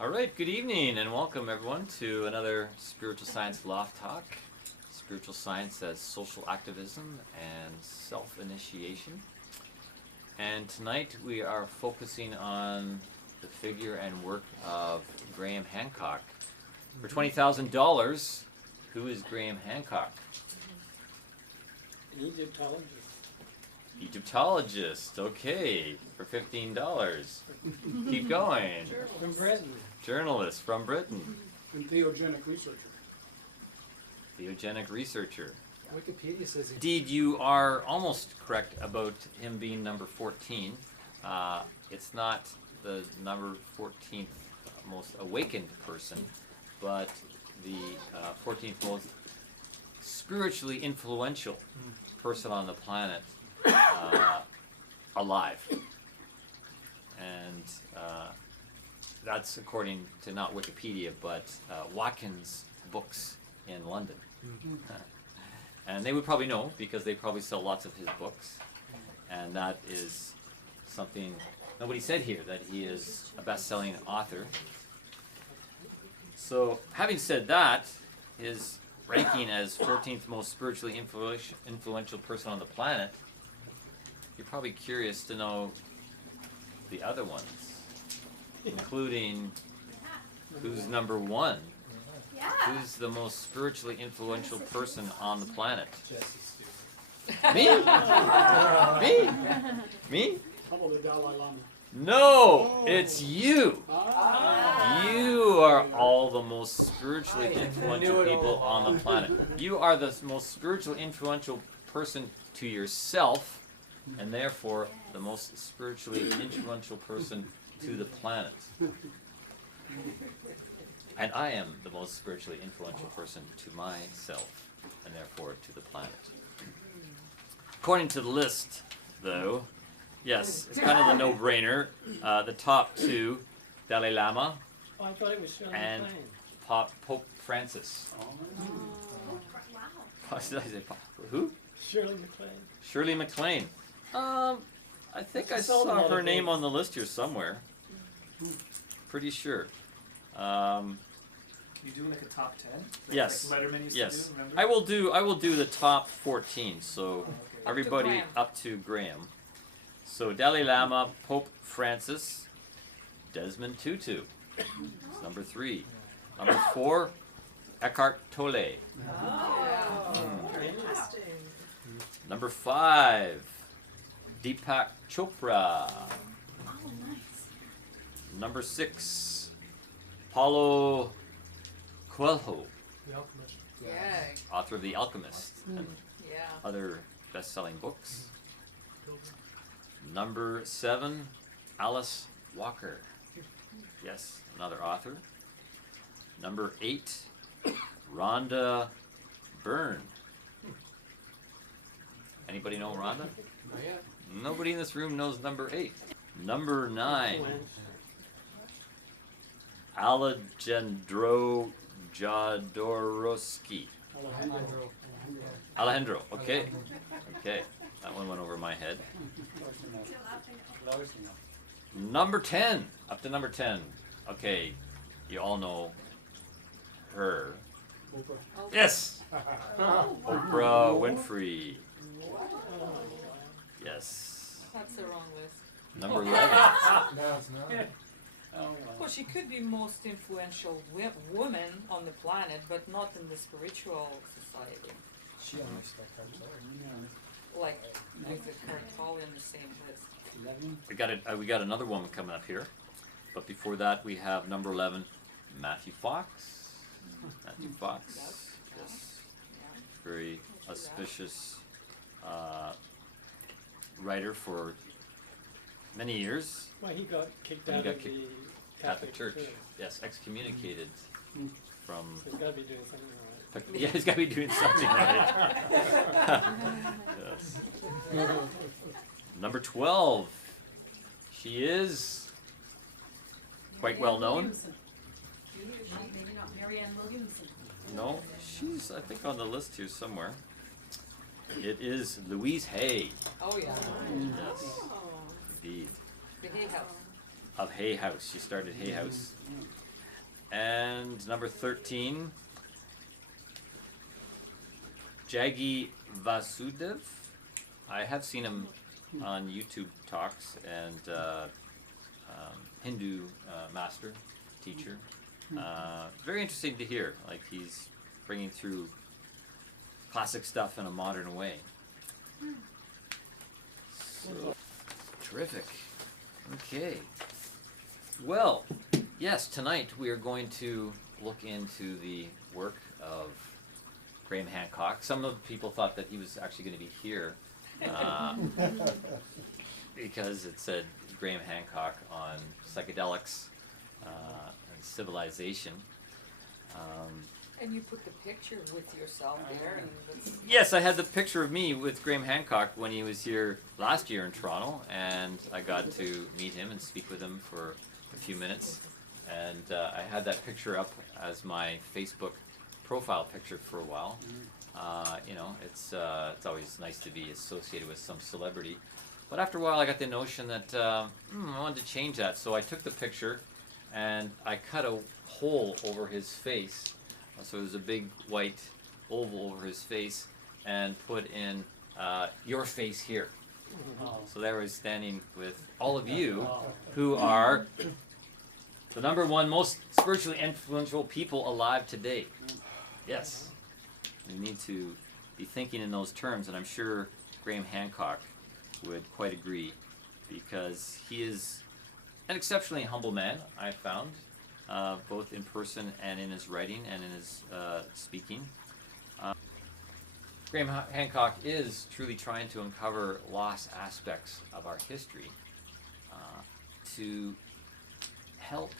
All right, good evening and welcome everyone to another Spiritual Science Loft Talk. Spiritual science as social activism and self-initiation. And tonight we are focusing on the figure and work of Graham Hancock. For $20,000, who is Graham Hancock? An Egyptologist. Egyptologist, okay, for $15. Keep going. From Britain. Journalist from Britain. And theogenic researcher. Theogenic researcher. Wikipedia says Indeed, you are almost correct about him being number 14. It's not the number 14th most awakened person, but the 14th most spiritually influential person on the planet alive. And that's according to not Wikipedia, but Watkins Books in London. And they would probably know because they probably sell lots of his books. And that is something nobody said here, that he is a best-selling author. So having said that, his ranking as 14th most spiritually influential person on the planet, you're probably curious to know the other ones, including who's number one. Who's the most spiritually influential person on the planet? Me? Me? Me? How about the Dalai Lama? No, it's you. You are all the most spiritually influential people on the planet. You are the most spiritually influential person to yourself, and therefore the most spiritually influential person to the planet. And I am the most spiritually influential person to myself, and therefore to the planet. According to the list, though, yes, it's kind of a no-brainer. The top two, Dalai Lama Oh, I thought it was Shirley and MacLaine. Pope Francis. Did I say who? Shirley MacLaine. Shirley MacLaine. I think I Sold a saw lot her of name things. on the list here somewhere. Pretty sure. Can you do like a top 10? Yes. Like Letterman used Yes, to do, remember? I will do the top 14. So Okay. everybody Graham. up to Graham. So Dalai Lama, Pope Francis, Desmond Tutu. That's number 3. Number 4, Eckhart Tolle. Interesting. Number 5, Deepak Chopra. Oh, nice. Number 6, Paulo Coelho, The Alchemist. Yeah. author of The Alchemist and Yeah. other best-selling books. Number 7, Alice Walker. Yes, another author. Number 8, Rhonda Byrne. Anybody know Rhonda? Not yet. Nobody in this room knows number 8. Number 9, Alejandro Jodorowsky. Alejandro, okay. Okay, that one went over my head. Number 10, up to number 10. Okay, you all know her. Oprah. Yes! Oprah Winfrey. Yes. That's the wrong list. Number 11. No, it's not. Well, she could be most influential woman on the planet, but not in the spiritual society. She understands that. Like the Cartoli on the same list. We got another woman coming up here. But before that, we have number 11, Matthew Fox. Matthew Fox. Yes. Yeah. Very auspicious writer for many years. Well, he got kicked When he out got of kicked- the Catholic Church. Yes, excommunicated from. So he's got to be doing something right. Yeah, he's got to be doing something right. Yes. Number 12. She is quite well known. Maybe not Marianne Williamson. No, she's I think on the list here somewhere. It is Louise Hay. Oh yeah. Yes, Oh, indeed. the Hay House. Of Hay House. She started Hay House. And number 13, Jaggi Vasudev. I have seen him on YouTube talks, and Hindu master, teacher. Very interesting to hear. Like, he's bringing through classic stuff in a modern way. So, terrific. Okay. Well, yes, tonight we are going to look into the work of Graham Hancock. Some of the people thought that he was actually going to be here because it said Graham Hancock on Psychedelics and Civilization. And you put the picture with yourself there. And that's Yes, I had the picture of me with Graham Hancock when he was here last year in Toronto, and I got to meet him and speak with him for a few minutes. And I had that picture up as my Facebook profile picture for a while. You know, it's always nice to be associated with some celebrity. But after a while, I got the notion that I wanted to change that. So I took the picture and I cut a hole over his face. So there's a big white oval over his face, and put in your face here. So there I was standing with all of you who are the #1 most spiritually influential people alive today. Yes. We need to be thinking in those terms, and I'm sure Graham Hancock would quite agree, because he is an exceptionally humble man, I found, both in person and in his writing and in his speaking. Graham Hancock is truly trying to uncover lost aspects of our history to help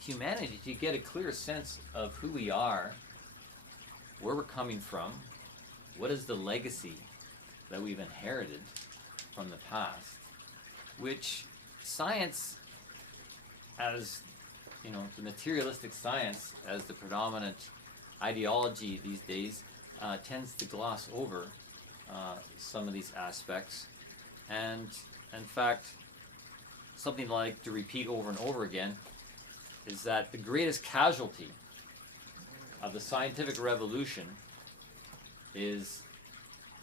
humanity to get a clear sense of who we are, where we're coming from, what is the legacy that we've inherited from the past, which science, as you know, the materialistic science as the predominant ideology these days, tends to gloss over some of these aspects. And in fact, something I like to repeat over and over again is that the greatest casualty of the scientific revolution is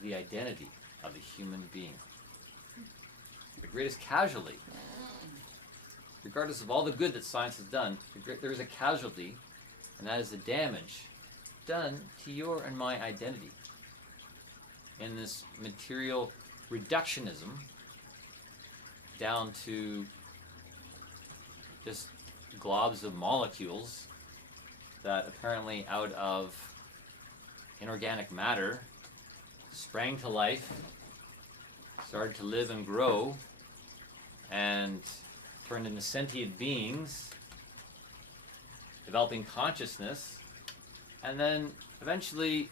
the identity of the human being. The greatest casualty, regardless of all the good that science has done, there is a casualty, and that is the damage done to your and my identity in this material reductionism down to just globs of molecules that apparently out of inorganic matter sprang to life, started to live and grow, and turned into sentient beings, developing consciousness, and then eventually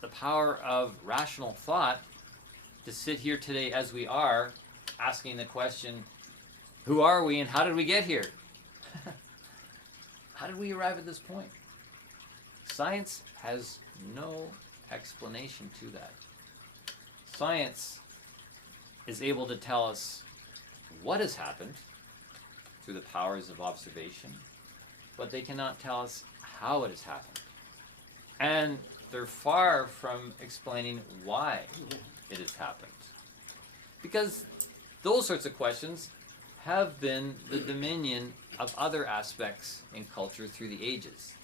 the power of rational thought to sit here today as we are, asking the question, who are we and how did we get here? How did we arrive at this point? Science has no explanation to that. Science is able to tell us what has happened through the powers of observation, but they cannot tell us how it has happened. And they're far from explaining why it has happened. Because those sorts of questions have been the dominion of other aspects in culture through the ages.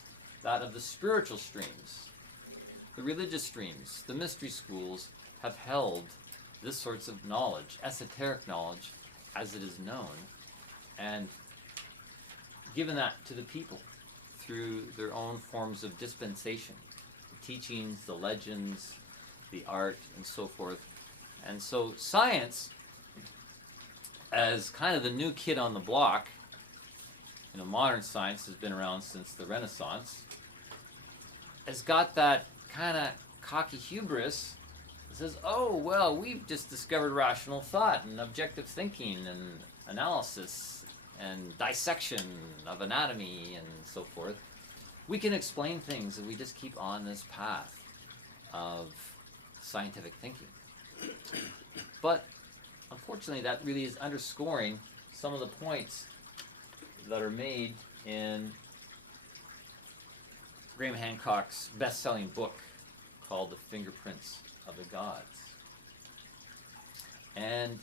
That of the spiritual streams, the religious streams, the mystery schools have held this sorts of knowledge, esoteric knowledge, as it is known, and given that to the people through their own forms of dispensation, the teachings, the legends, the art, and so forth. And so science, as kind of the new kid on the block, you know, modern science has been around since the Renaissance, has got that kind of cocky hubris that says, oh, well, we've just discovered rational thought and objective thinking and analysis and dissection of anatomy and so forth. We can explain things if we just keep on this path of scientific thinking. But unfortunately, that really is underscoring some of the points that are made in Graham Hancock's best-selling book called The Fingerprints of the Gods. And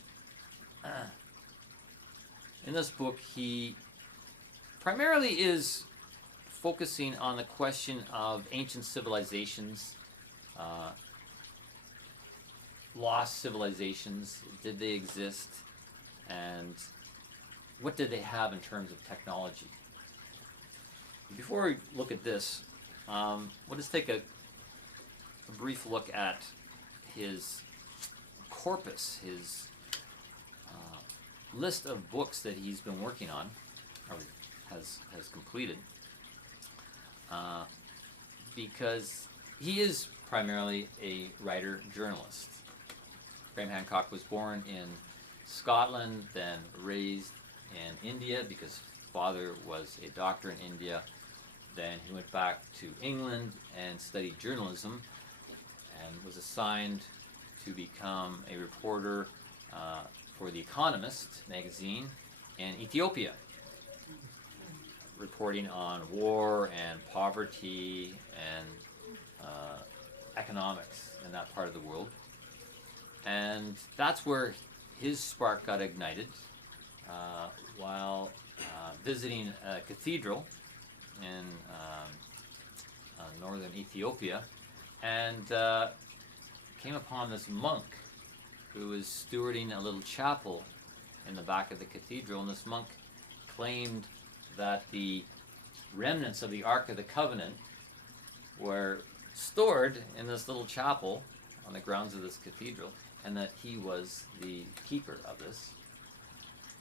in this book, he primarily is focusing on the question of ancient civilizations, lost civilizations. Did they exist? And what did they have in terms of technology? Before we look at this, we'll just take a brief look at his corpus, his list of books that he's been working on, or has completed, because he is primarily a writer-journalist. Graham Hancock was born in Scotland, then raised in India because father was a doctor in India. Then he went back to England and studied journalism and was assigned to become a reporter for The Economist magazine in Ethiopia, reporting on war and poverty and economics in that part of the world. And that's where his spark got ignited while visiting a cathedral in northern Ethiopia, and came upon this monk who was stewarding a little chapel in the back of the cathedral. And this monk claimed that the remnants of the Ark of the Covenant were stored in this little chapel on the grounds of this cathedral, and that he was the keeper of this.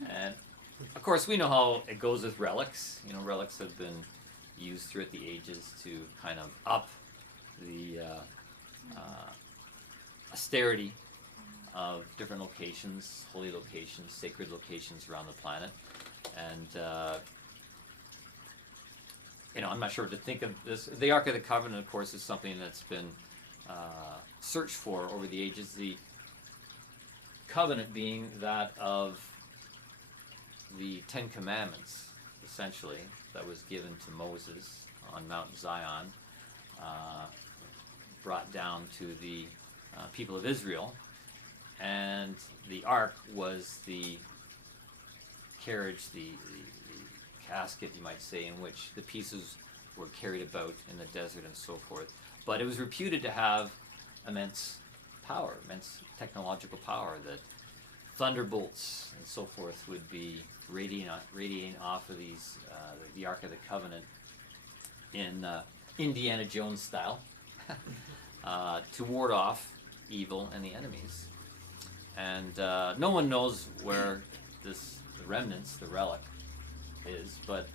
And of course, we know how it goes with relics. You know, relics have been used throughout the ages to kind of up the austerity of different locations, holy locations, sacred locations around the planet. And you know, I'm not sure what to think of this. The Ark of the Covenant, of course, is something that's been searched for over the ages. The covenant being that of the Ten Commandments, essentially, that was given to Moses on Mount Zion, brought down to the people of Israel. And the ark was the carriage, the casket, you might say, in which the pieces were carried about in the desert and so forth. But it was reputed to have immense power, immense technological power, that thunderbolts and so forth would be radiating off of these, the Ark of the Covenant in Indiana Jones style, to ward off evil and the enemies. And no one knows where the remnants, the relic, is, but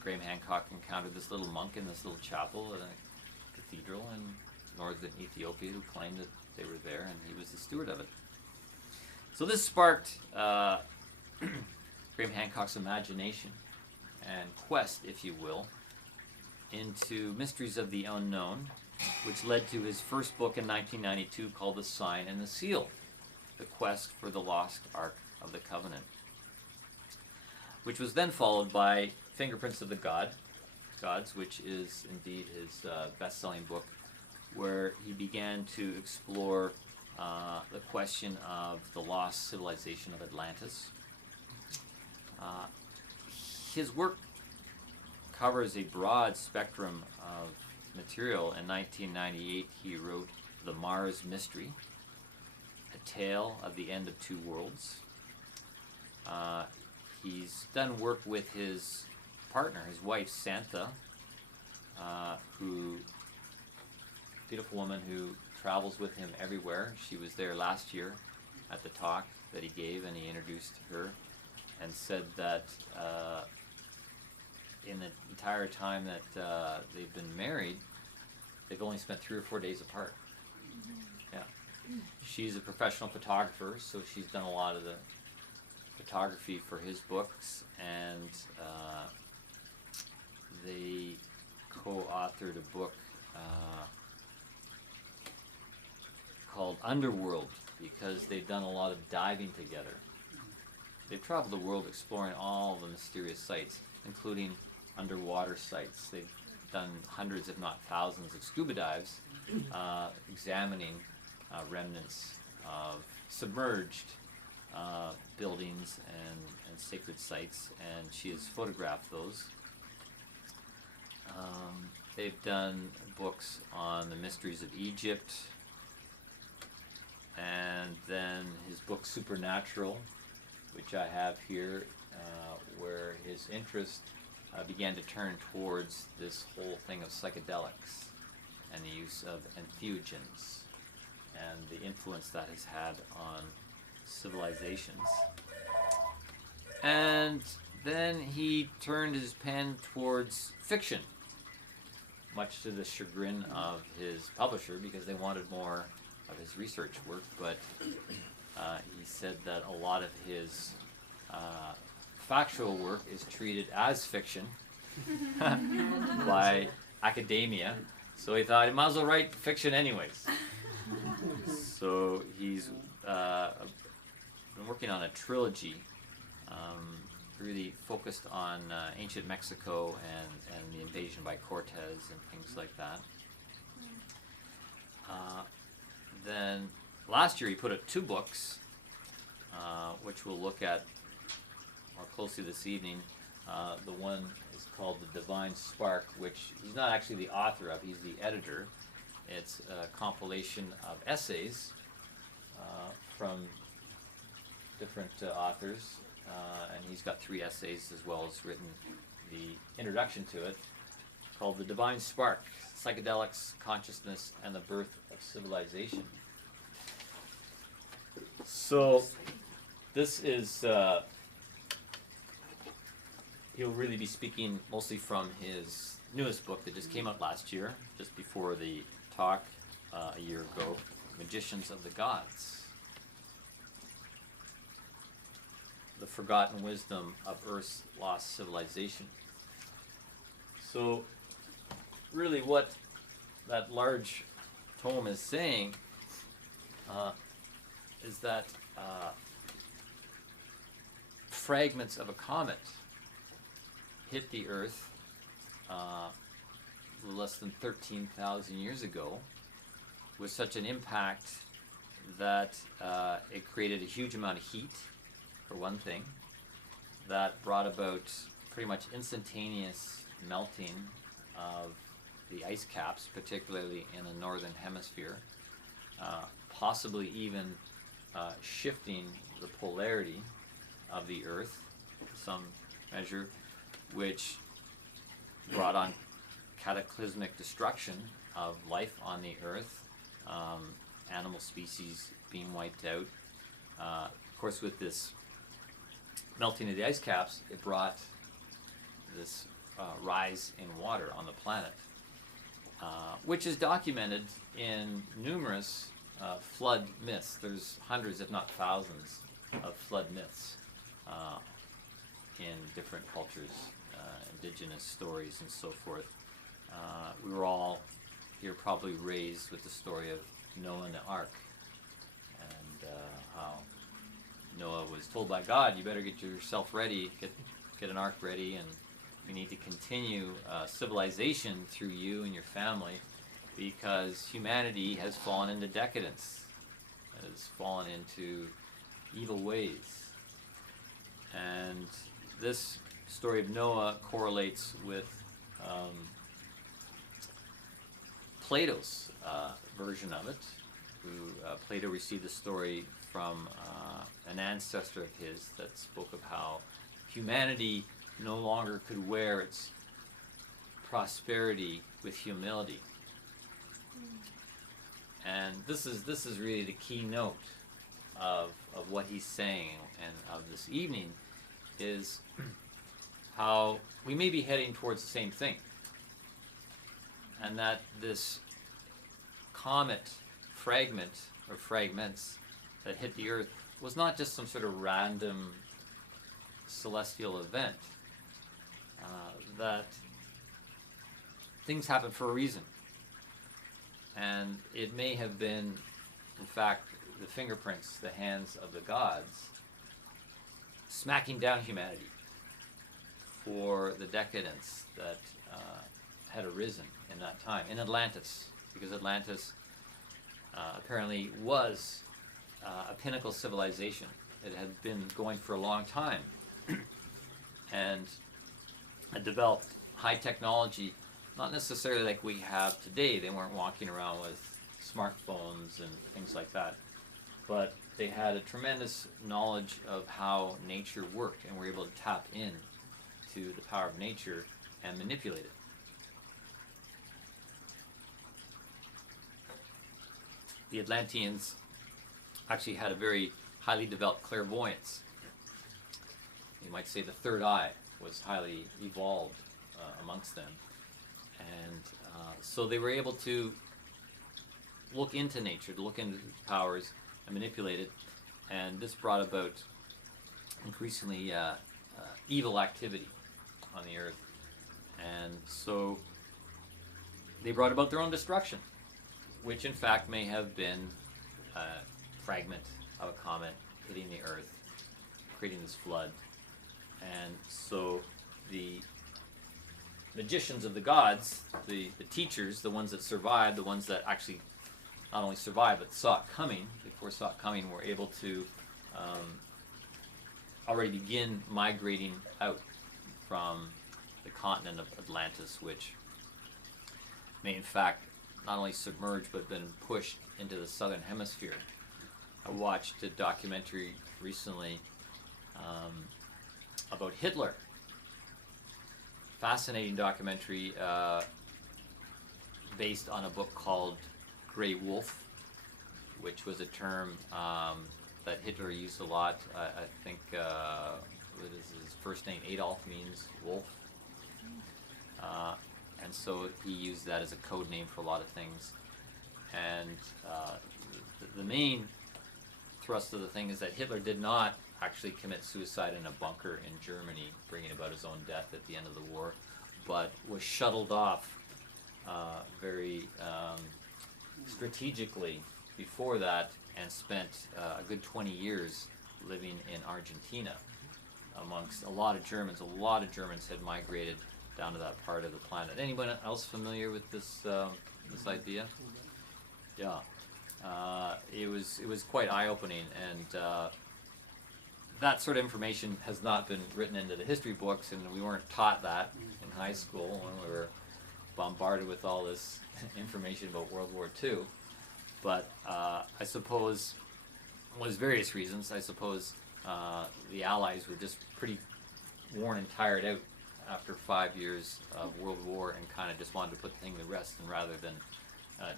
Graham Hancock encountered this little monk in this little chapel at a cathedral in northern Ethiopia who claimed that they were there, and he was the steward of it. So this sparked Graham Hancock's imagination and quest, if you will, into mysteries of the unknown, which led to his first book in 1992 called The Sign and the Seal, The Quest for the Lost Ark of the Covenant, which was then followed by Fingerprints of the Gods, which is indeed his best-selling book, where he began to explore the question of the lost civilization of Atlantis. His work covers a broad spectrum of material. In 1998, he wrote The Mars Mystery, A Tale of the End of Two Worlds. He's done work with his partner, his wife, Santha, beautiful woman who travels with him everywhere. She was there last year at the talk that he gave, and he introduced her and said that in the entire time that they've been married, they've only spent 3 or 4 days apart. Yeah. She's a professional photographer, so she's done a lot of the photography for his books, and they co-authored a book called Underworld, because they've done a lot of diving together. They've traveled the world exploring all the mysterious sites, including underwater sites. They've done hundreds, if not thousands, of scuba dives examining remnants of submerged buildings and sacred sites, and she has photographed those. They've done books on the mysteries of Egypt, and then his book Supernatural, which I have here, where his interest began to turn towards this whole thing of psychedelics and the use of entheogens and the influence that has had on civilizations. And then he turned his pen towards fiction, much to the chagrin of his publisher, because they wanted more of his research work, but he said that a lot of his factual work is treated as fiction by academia, so he thought he might as well write fiction anyways. So he's been working on a trilogy, really focused on ancient Mexico and the invasion by Cortez and things like that. Then last year he put out 2 books, which we'll look at more closely this evening. The one is called The Divine Spark, which he's not actually the author of, he's the editor. It's a compilation of essays from different authors, and he's got 3 essays as well as written the introduction to it, called The Divine Spark, Psychedelics, Consciousness, and the Birth of Civilization. So this is, he'll really be speaking mostly from his newest book that just came out last year, just before the talk a year ago, Magicians of the Gods. The Forgotten Wisdom of Earth's Lost Civilization. So really what that large tome is saying is that fragments of a comet hit the Earth less than 13,000 years ago with such an impact that it created a huge amount of heat, for one thing, that brought about pretty much instantaneous melting of the ice caps, particularly in the northern hemisphere, possibly even shifting the polarity of the Earth to some measure, which brought on cataclysmic destruction of life on the Earth, animal species being wiped out. Of course, with this melting of the ice caps, it brought this rise in water on the planet, which is documented in numerous flood myths. There's hundreds, if not thousands, of flood myths in different cultures, indigenous stories and so forth. We were all here probably raised with the story of Noah and the Ark, and how Noah was told by God, you better get yourself ready, get an ark ready, and we need to continue civilization through you and your family, because humanity has fallen into decadence, has fallen into evil ways. And this story of Noah correlates with Plato's version of it, who Plato received the story from an ancestor of his that spoke of how humanity no longer could wear its prosperity with humility. And this is really the keynote of what he's saying and of this evening, is how we may be heading towards the same thing, and that this comet fragment or fragments that hit the Earth was not just some sort of random celestial event, that things happen for a reason, and it may have been, in fact, the fingerprints, the hands of the gods smacking down humanity for the decadence that had arisen in that time in Atlantis, because Atlantis apparently was a pinnacle civilization. It had been going for a long time and had developed high technology, not necessarily like we have today. They weren't walking around with smartphones and things like that, but they had a tremendous knowledge of how nature worked and were able to tap in to the power of nature and manipulate it. The Atlanteans actually had a very highly developed clairvoyance. You might say the third eye was highly evolved amongst them. And so they were able to look into nature, to look into its powers and manipulate it. And this brought about increasingly evil activity on the earth. And so they brought about their own destruction, which in fact may have been a fragment of a comet hitting the earth, creating this flood. And so the magicians of the gods, the teachers, the ones that survived, the ones that actually not only survived but saw it coming, before saw it coming, were able to already begin migrating out from the continent of Atlantis, which may in fact not only submerged but been pushed into the southern hemisphere. I watched a documentary recently about Hitler. Fascinating documentary based on a book called Grey Wolf, which was a term that Hitler used a lot. I think what is his first name? Adolf means wolf. And so he used that as a code name for a lot of things. And the main thrust of the thing is that Hitler did not actually commit suicide in a bunker in Germany, bringing about his own death at the end of the war, but was shuttled off very strategically before that, and spent a good 20 years living in Argentina amongst a lot of Germans. A lot of Germans had migrated down to that part of the planet. Anyone else familiar with this this idea? Yeah, it was quite eye-opening, and that sort of information has not been written into the history books, and we weren't taught that in high school when we were bombarded with all this information about World War II. But I suppose, was various reasons. I suppose the Allies were just pretty worn and tired out after 5 years of World War, and kind of just wanted to put the thing to rest, and rather than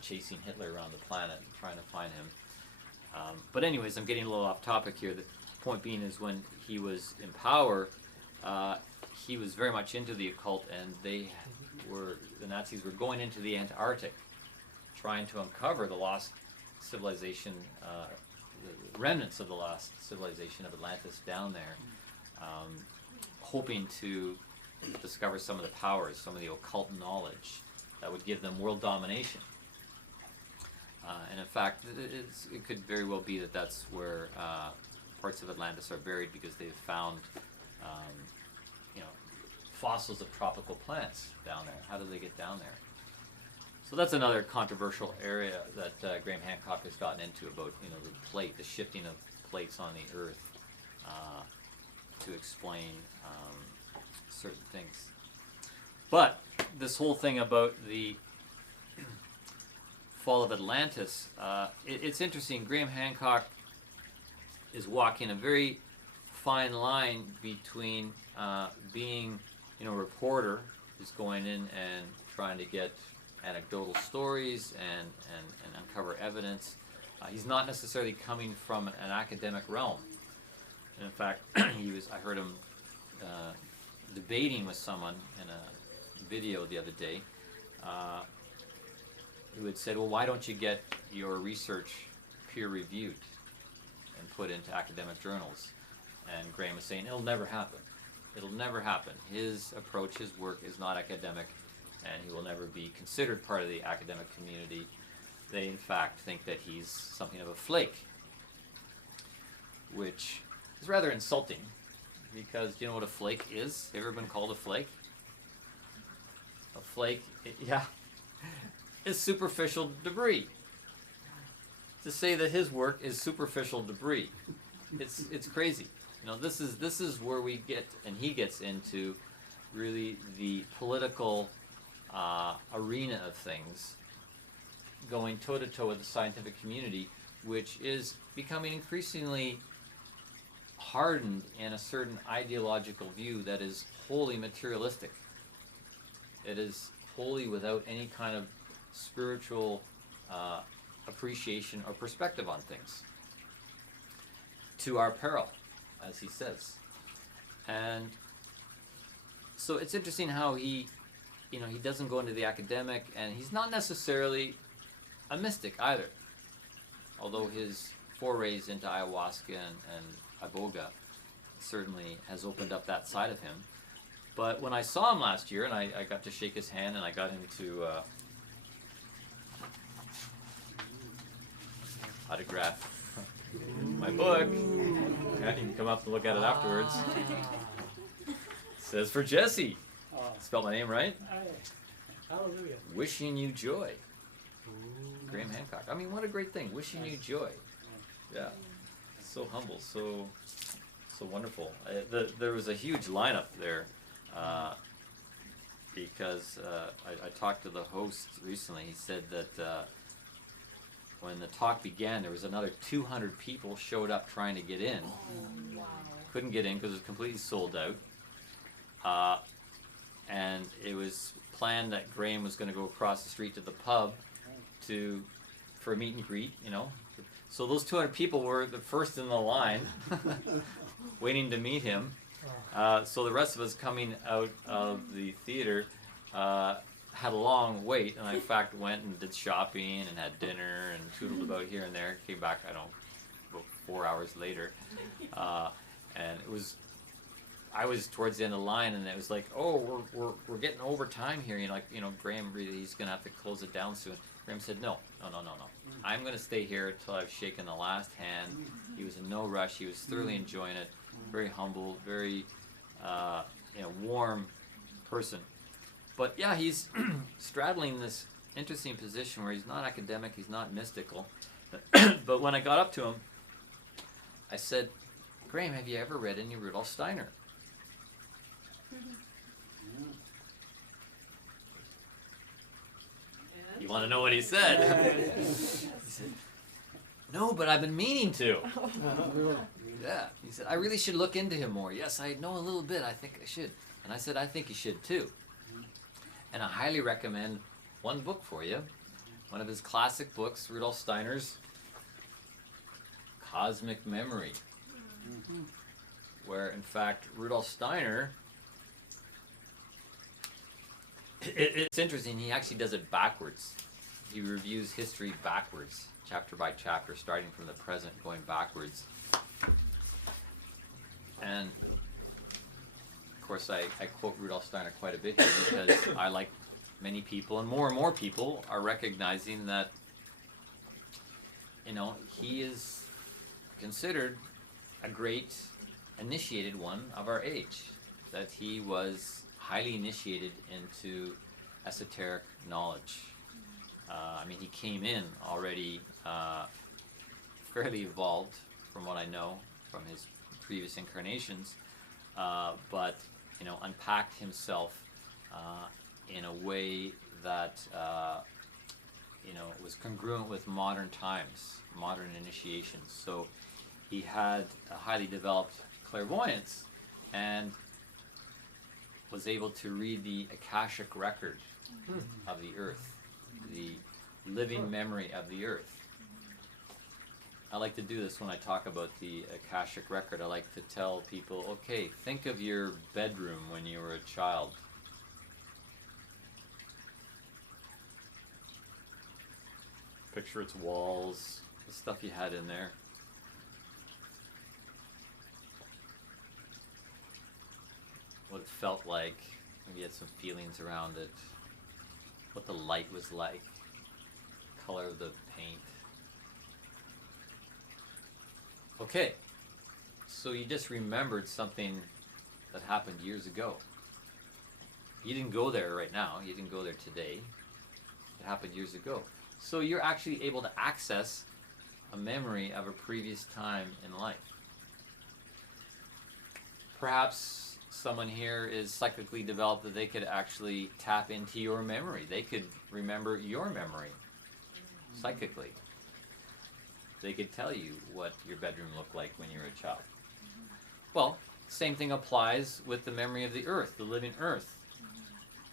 chasing Hitler around the planet and trying to find him. But anyways, I'm getting a little off topic here. The point being is, when he was in power, he was very much into the occult, and the Nazis were going into the Antarctic, trying to uncover the lost civilization, the remnants of the lost civilization of Atlantis down there, hoping to discover some of the powers, some of the occult knowledge that would give them world domination. And in fact, it could very well be that that's where parts of Atlantis are buried, because they've found fossils of tropical plants down there. How do they get down there? So that's another controversial area that Graham Hancock has gotten into, about the shifting of plates on the Earth to explain certain things. But this whole thing about the fall of Atlantis, it's interesting. Graham Hancock is walking a very fine line between being a reporter who's going in and trying to get anecdotal stories and uncover evidence. He's not necessarily coming from an academic realm. And in fact, I heard him debating with someone in a video the other day who had said, well, why don't you get your research peer-reviewed and put into academic journals? And Graham was saying, it'll never happen. It'll never happen. His approach, his work is not academic, and he will never be considered part of the academic community. They, in fact, think that he's something of a flake, which is rather insulting, because do you know what a flake is? Have you ever been called a flake? A flake, yeah, is superficial debris. To say that his work is superficial debris, it's crazy. You know, this is where we get, and he gets into really the political arena of things, going toe to toe with the scientific community, which is becoming increasingly hardened in a certain ideological view that is wholly materialistic. It is wholly without any kind of spiritual appreciation or perspective on things. To our peril, as he says. And so it's interesting how he doesn't go into the academic, and he's not necessarily a mystic either. Although his forays into ayahuasca and iboga certainly has opened up that side of him. But when I saw him last year, and I got to shake his hand, and I got him to autograph my book. Yeah, you can come up and look at it afterwards. It says for Jesse. Spelled my name right? Hallelujah. Wishing you joy. Graham Hancock. I mean, what a great thing. Wishing you joy. Yeah. So humble, so wonderful. There was a huge lineup there because I talked to the host recently. He said that when the talk began, there was another 200 people showed up trying to get in. Oh, wow. Couldn't get in because it was completely sold out. And it was planned that Graham was going to go across the street to the pub for a meet and greet, you know. So those 200 people were the first in the line, waiting to meet him. So the rest of us coming out of the theater had a long wait, and I in fact went and did shopping and had dinner and tootled about here and there. Came back, I don't know, about 4 hours later, and I was towards the end of the line, and it was like, oh, we're getting over time here. Graham really, he's gonna have to close it down soon. Graham said, no. I'm gonna stay here until I've shaken the last hand. He was in no rush. He was thoroughly enjoying it. Very humble, very warm person. But yeah, he's straddling this interesting position where he's not academic, he's not mystical. But when I got up to him, I said, Graham, have you ever read any Rudolf Steiner? You want to know what he said? He said, no, but I've been meaning to. Yeah. He said, I really should look into him more. Yes, I know a little bit. I think I should. And I said, I think you should too. And I highly recommend one book for you. One of his classic books, Rudolf Steiner's Cosmic Memory. Where, in fact, Rudolf Steiner, it's interesting, he actually does it backwards. He reviews history backwards, chapter by chapter, starting from the present, going backwards. And, of course, I quote Rudolf Steiner quite a bit here because I, like many people, and more people, are recognizing that, he is considered a great initiated one of our age, that he was highly initiated into esoteric knowledge. He came in already fairly evolved from what I know from his previous incarnations, but unpacked himself in a way that was congruent with modern times, modern initiations. So he had a highly developed clairvoyance and was able to read the Akashic record of the earth, the living memory of the earth. I like to do this when I talk about the Akashic record. I like to tell people, okay, think of your bedroom when you were a child. Picture its walls, the stuff you had in there. What it felt like, maybe you had some feelings around it, what the light was like, color of the paint. Okay, so you just remembered something that happened years ago. You didn't go there right now. You didn't go there today. It happened years ago. So you're actually able to access a memory of a previous time in life. Perhaps someone here is psychically developed that they could actually tap into your memory. They could remember your memory psychically. They could tell you what your bedroom looked like when you were a child. Well, same thing applies with the memory of the earth. The living earth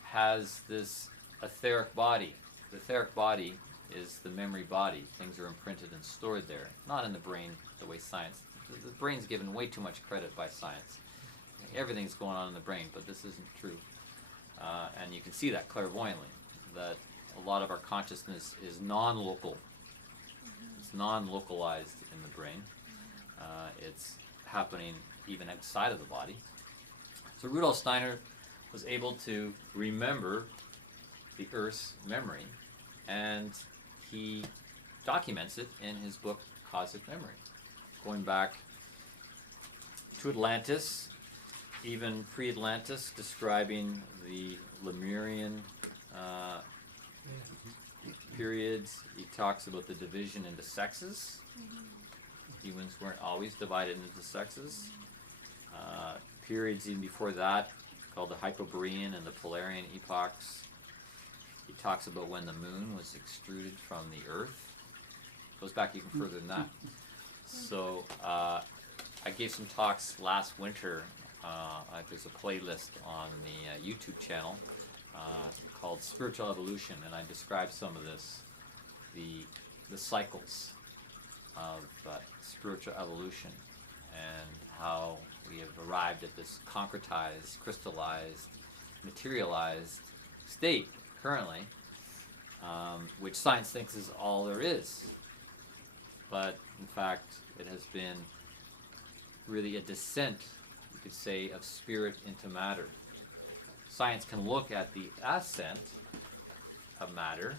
has this etheric body. The etheric body is the memory body. Things are imprinted and stored there, not in the brain the way science. The brain's given way too much credit by science. Everything's going on in the brain, but this isn't true. And you can see that clairvoyantly, that a lot of our consciousness is non-local. It's non-localized in the brain. It's happening even outside of the body. So Rudolf Steiner was able to remember the Earth's memory, and he documents it in his book Cosmic Memory, going back to Atlantis, even pre-Atlantis, describing the Lemurian periods. He talks about the division into sexes. Humans weren't always divided into sexes. Periods even before that, called the Hyperborean and the Polarian epochs. He talks about when the moon was extruded from the earth. Goes back even further than that. So I gave some talks last winter. There's a playlist on the YouTube channel called Spiritual Evolution, and I described some of this, the cycles of spiritual evolution, and how we have arrived at this concretized, crystallized, materialized state currently, which science thinks is all there is. But in fact, it has been really a descent, you could say, of spirit into matter. Science can look at the ascent of matter,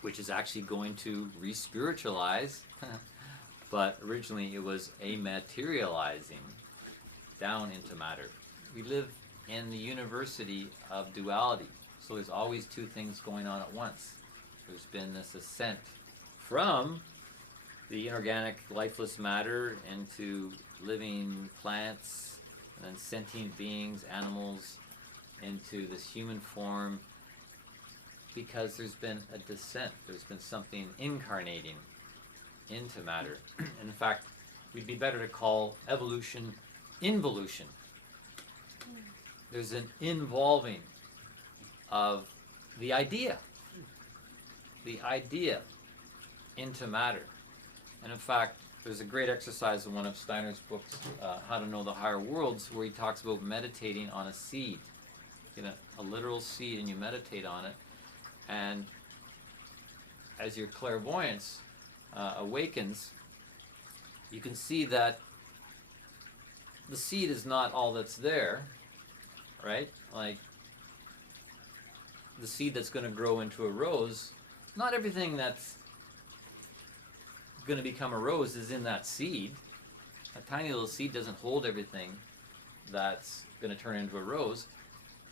which is actually going to re-spiritualize, but originally it was amaterializing down into matter. We live in the university of duality, so there's always two things going on at once. There's been this ascent from the inorganic lifeless matter into living plants, and then sentient beings, animals, into this human form, because there's been a descent. There's been something incarnating into matter. In fact, we'd be better to call evolution involution. There's an involving of the idea into matter. And in fact, there's a great exercise in one of Steiner's books, How to Know the Higher Worlds, where he talks about meditating on a seed. You get a literal seed and you meditate on it, and as your clairvoyance awakens, you can see that the seed is not all that's there, right? Like the seed that's going to grow into a rose, not everything that's going to become a rose is in that seed. A tiny little seed doesn't hold everything that's going to turn into a rose.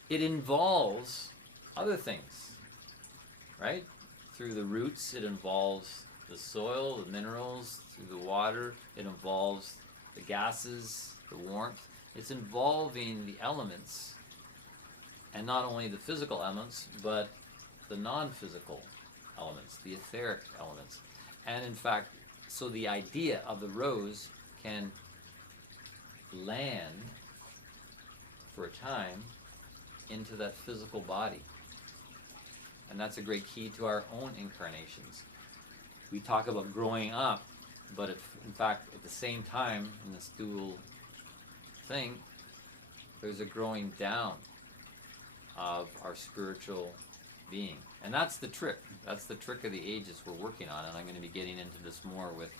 It involves other things, right? Through the roots, it involves the soil, the minerals, through the water, it involves the gases, the warmth. It's involving the elements, and not only the physical elements, but the non-physical elements, the etheric elements. And in fact, so the idea of the rose can land for a time into that physical body. And that's a great key to our own incarnations. We talk about growing up, but in fact, at the same time, in this dual thing, there's a growing down of our spiritual being. And that's the trick. That's the trick of the ages we're working on, and I'm going to be getting into this more with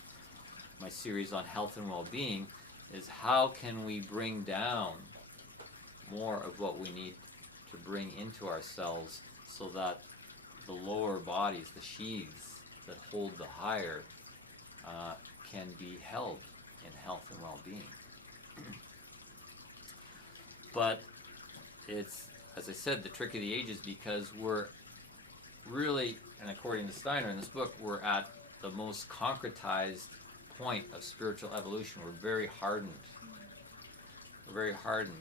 my series on health and well-being, is how can we bring down more of what we need to bring into ourselves so that the lower bodies, the sheaths that hold the higher, can be held in health and well-being. But it's as I said, the trick of the ages, because we're really, and according to Steiner in this book, we're at the most concretized point of spiritual evolution. We're very hardened. We're very hardened,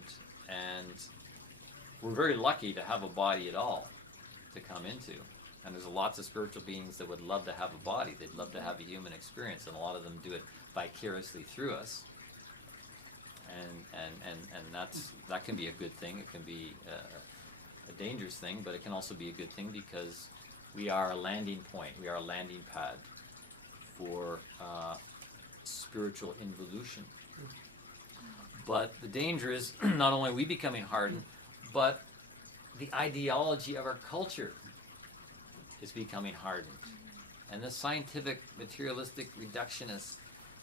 and we're very lucky to have a body at all to come into. And there's lots of spiritual beings that would love to have a body. They'd love to have a human experience, and a lot of them do it vicariously through us. And that can be a good thing. It can be a dangerous thing, but it can also be a good thing because we are a landing point. We are a landing pad for spiritual involution. But the danger is not only we becoming hardened, but the ideology of our culture is becoming hardened. And this scientific, materialistic, reductionist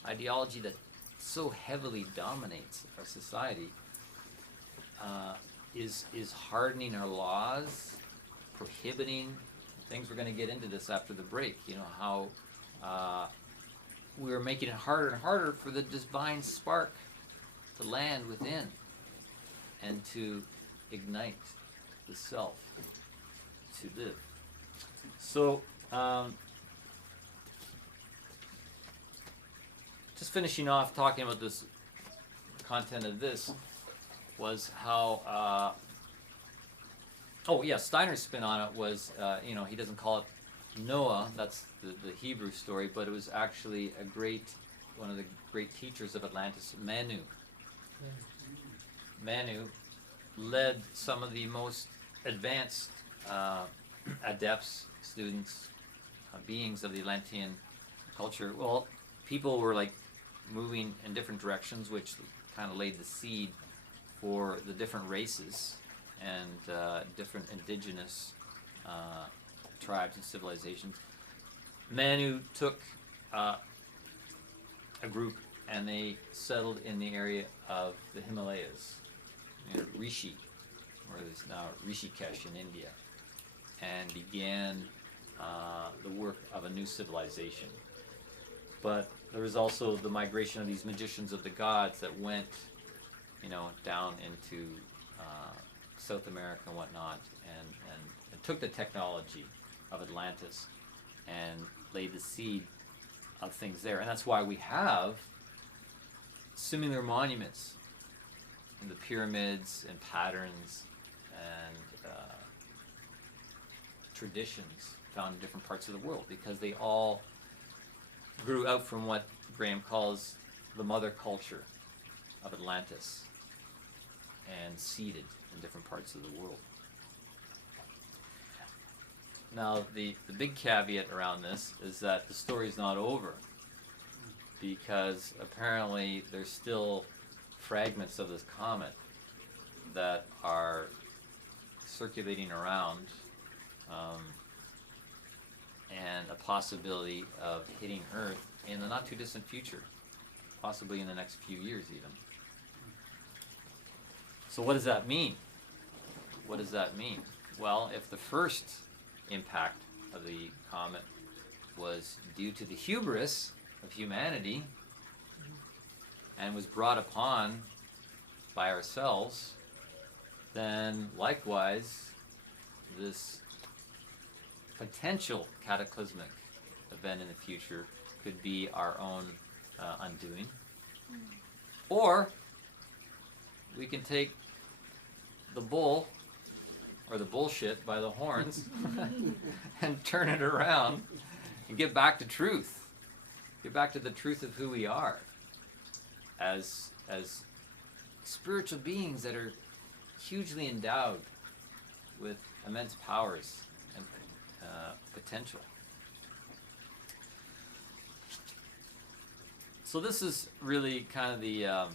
ideology that so heavily dominates our society is hardening our laws, prohibiting things. We're going to get into this after the break. You know, how we're making it harder and harder for the divine spark to land within and to ignite the self to live. So, just finishing off talking about this content of this was how, Steiner's spin on it was, he doesn't call it Noah, that's the Hebrew story, but it was actually one of the great teachers of Atlantis, Manu. Manu led some of the most advanced adepts, students, beings of the Atlantean culture. Well, people were like moving in different directions, which kind of laid the seed for the different races and different indigenous tribes and civilizations. Manu took a group and they settled in the area of the Himalayas, near Rishi, where there's now Rishikesh in India, and began the work of a new civilization. But there was also the migration of these magicians of the gods that went, down into South America and whatnot, and took the technology of Atlantis and laid the seed of things there. And that's why we have similar monuments in the pyramids and patterns and traditions found in different parts of the world, because they all grew out from what Graham calls the mother culture of Atlantis and seeded in different parts of the world. Now, the big caveat around this is that the story's not over, because apparently there's still fragments of this comet that are circulating around, and a possibility of hitting Earth in the not too distant future, possibly in the next few years even. So what does that mean? What does that mean? Well, if the first impact of the comet was due to the hubris of humanity and was brought upon by ourselves, then likewise this potential cataclysmic event in the future could be our own undoing. Or we can take the bull or the bullshit by the horns and turn it around and get back to truth. Get back to the truth of who we are as spiritual beings that are hugely endowed with immense powers and potential. So this is really kind of the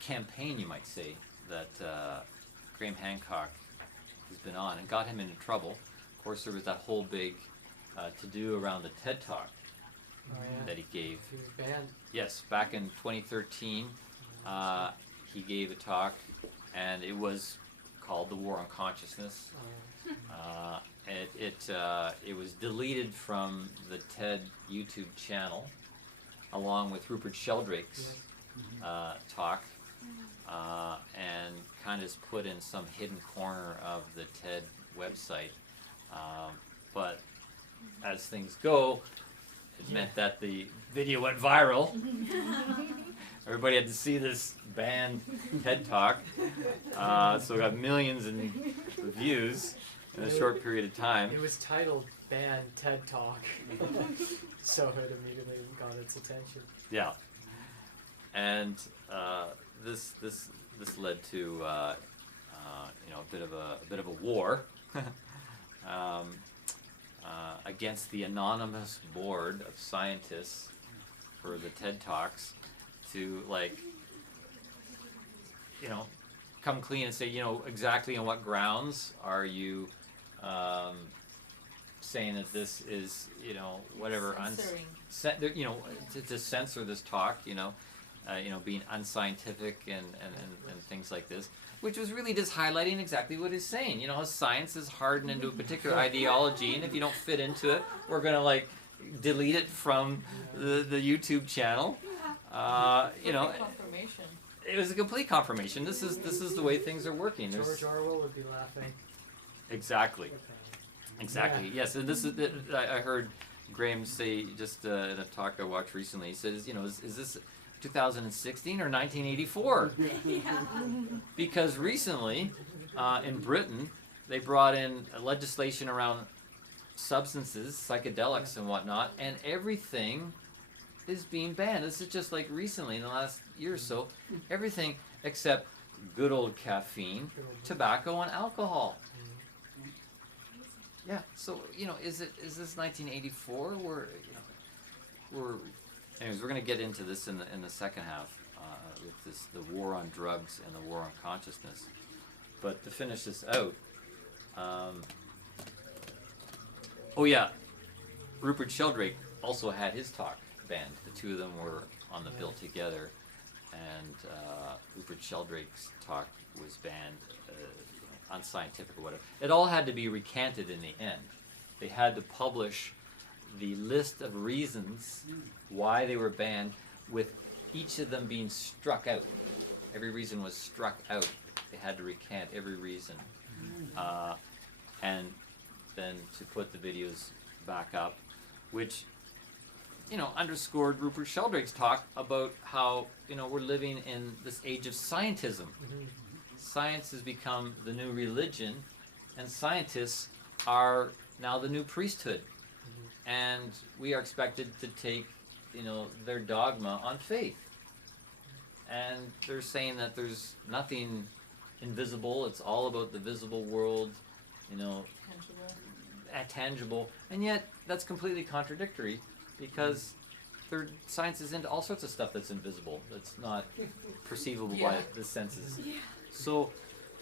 campaign, you might say, that Graham Hancock has been on and got him into trouble. Of course, there was that whole big to-do around the TED Talk that he gave. He was banned. Yes, back in 2013, he gave a talk, and it was called The War on Consciousness. It was deleted from the TED YouTube channel, along with Rupert Sheldrake's talk, and kind of is put in some hidden corner of the TED website. But as things go, it meant that the video went viral. Everybody had to see this banned TED Talk. So it got millions in views in a short period of time. It was titled "Banned TED Talk," so it immediately got its attention. Yeah, and this led to you know, a bit of a war against the anonymous board of scientists for the TED Talks to, like, you know, come clean and say, you know, exactly on what grounds are you saying that this is, you know, whatever, Censoring. you know, to censor this talk, you know, being unscientific and things like this, which was really just highlighting exactly what he's saying. You know, science is hardened into a particular ideology, and if you don't fit into it, we're gonna, like, delete it from the YouTube channel. You know, Confirmation. it was a complete confirmation. This is the way things are working. George Orwell would be laughing. Exactly. Exactly. Yes, and this is. I heard Graham say just in a talk I watched recently. He says, you know, is this 2016 or 1984? Because recently, in Britain, they brought in legislation around substances, psychedelics and whatnot, and everything is being banned. This is just like recently in the last year or so, everything except good old caffeine, tobacco, and alcohol. Yeah. So, you know, is this 1984? Anyways, we're going to get into this in the second half with the war on drugs and the war on consciousness. But to finish this out, oh yeah, Rupert Sheldrake also had his talk banned. The two of them were on the bill together, and Rupert Sheldrake's talk was banned, unscientific or whatever. It all had to be recanted in the end. They had to publish the list of reasons why they were banned, with each of them being struck out. Every reason was struck out. They had to recant every reason, and then to put the videos back up, which, you know, underscored Rupert Sheldrake's talk about how, you know, we're living in this age of scientism. Science has become the new religion, and scientists are now the new priesthood. And we are expected to take, you know, their dogma on faith. And they're saying that there's nothing invisible, it's all about the visible world, you know, tangible. And yet, that's completely contradictory, because science is into all sorts of stuff that's invisible, that's not perceivable by the senses. So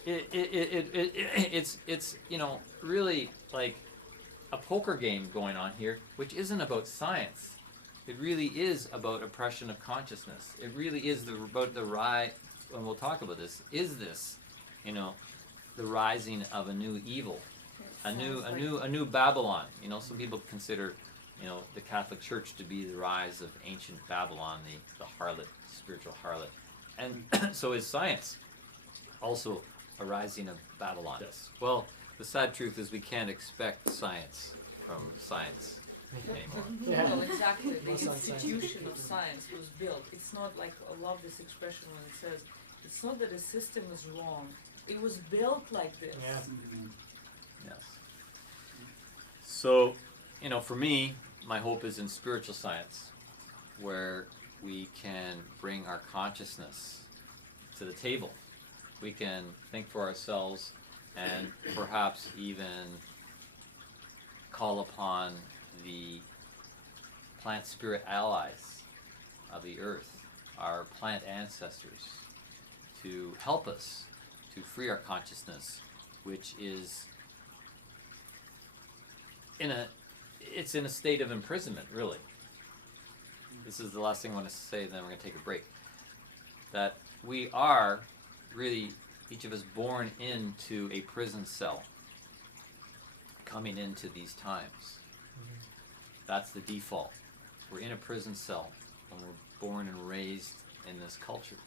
it's you know, really like a poker game going on here, which isn't about science. It really is about oppression of consciousness. It really is about the rise, and we'll talk about this. Is this, you know, the rising of a new evil, a new Babylon? You know, some people consider, you know, the Catholic Church to be the rise of ancient Babylon, the harlot, spiritual harlot, and so is science also a rising of Babylon. Yes. Well, the sad truth is we can't expect science from science anymore. Well, exactly. The Most institution of science was built. It's not like, I love this expression when it says, it's not that the system is wrong. It was built like this. Yeah. Yes. So, you know, for me, my hope is in spiritual science, where we can bring our consciousness to the table. We can think for ourselves and perhaps even call upon the plant spirit allies of the earth, our plant ancestors, to help us to free our consciousness, which is in a state of imprisonment, really. This is the last thing I want to say, then we're going to take a break. That we are really, each of us, born into a prison cell, coming into these times. That's the default. We're in a prison cell when we're born and raised in this culture.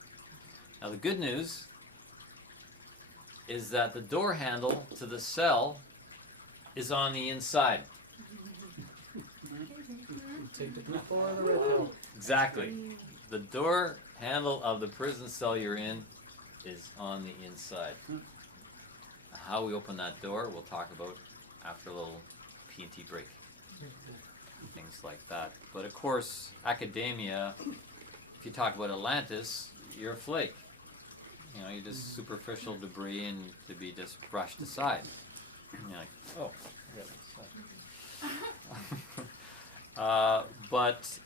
Now the good news is that the door handle to the cell is on the inside. Take the blue pill or the red pill. Exactly. The door handle of the prison cell you're in is on the inside. How we open that door, we'll talk about after a little P&T break. Things like that. But of course, academia, if you talk about Atlantis, you're a flake. You know, you're just superficial debris and to be just brushed aside. And you're like, oh, but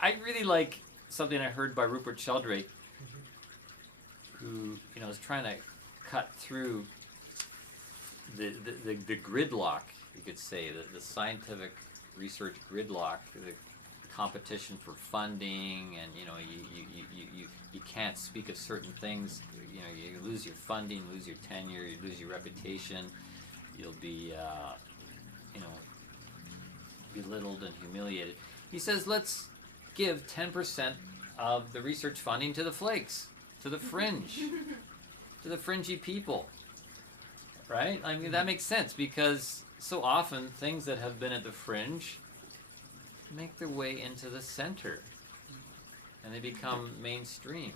I really like something I heard by Rupert Sheldrake, who, you know, is trying to cut through the gridlock, you could say, the scientific research gridlock, the competition for funding, and you know, you can't speak of certain things. You know, you lose your funding, lose your tenure, you lose your reputation. You'll be, you know, belittled and humiliated. He says, let's give 10% of the research funding to the flakes, to the fringe, to the fringy people. Right? I mean, that makes sense because so often things that have been at the fringe make their way into the center and they become mainstream.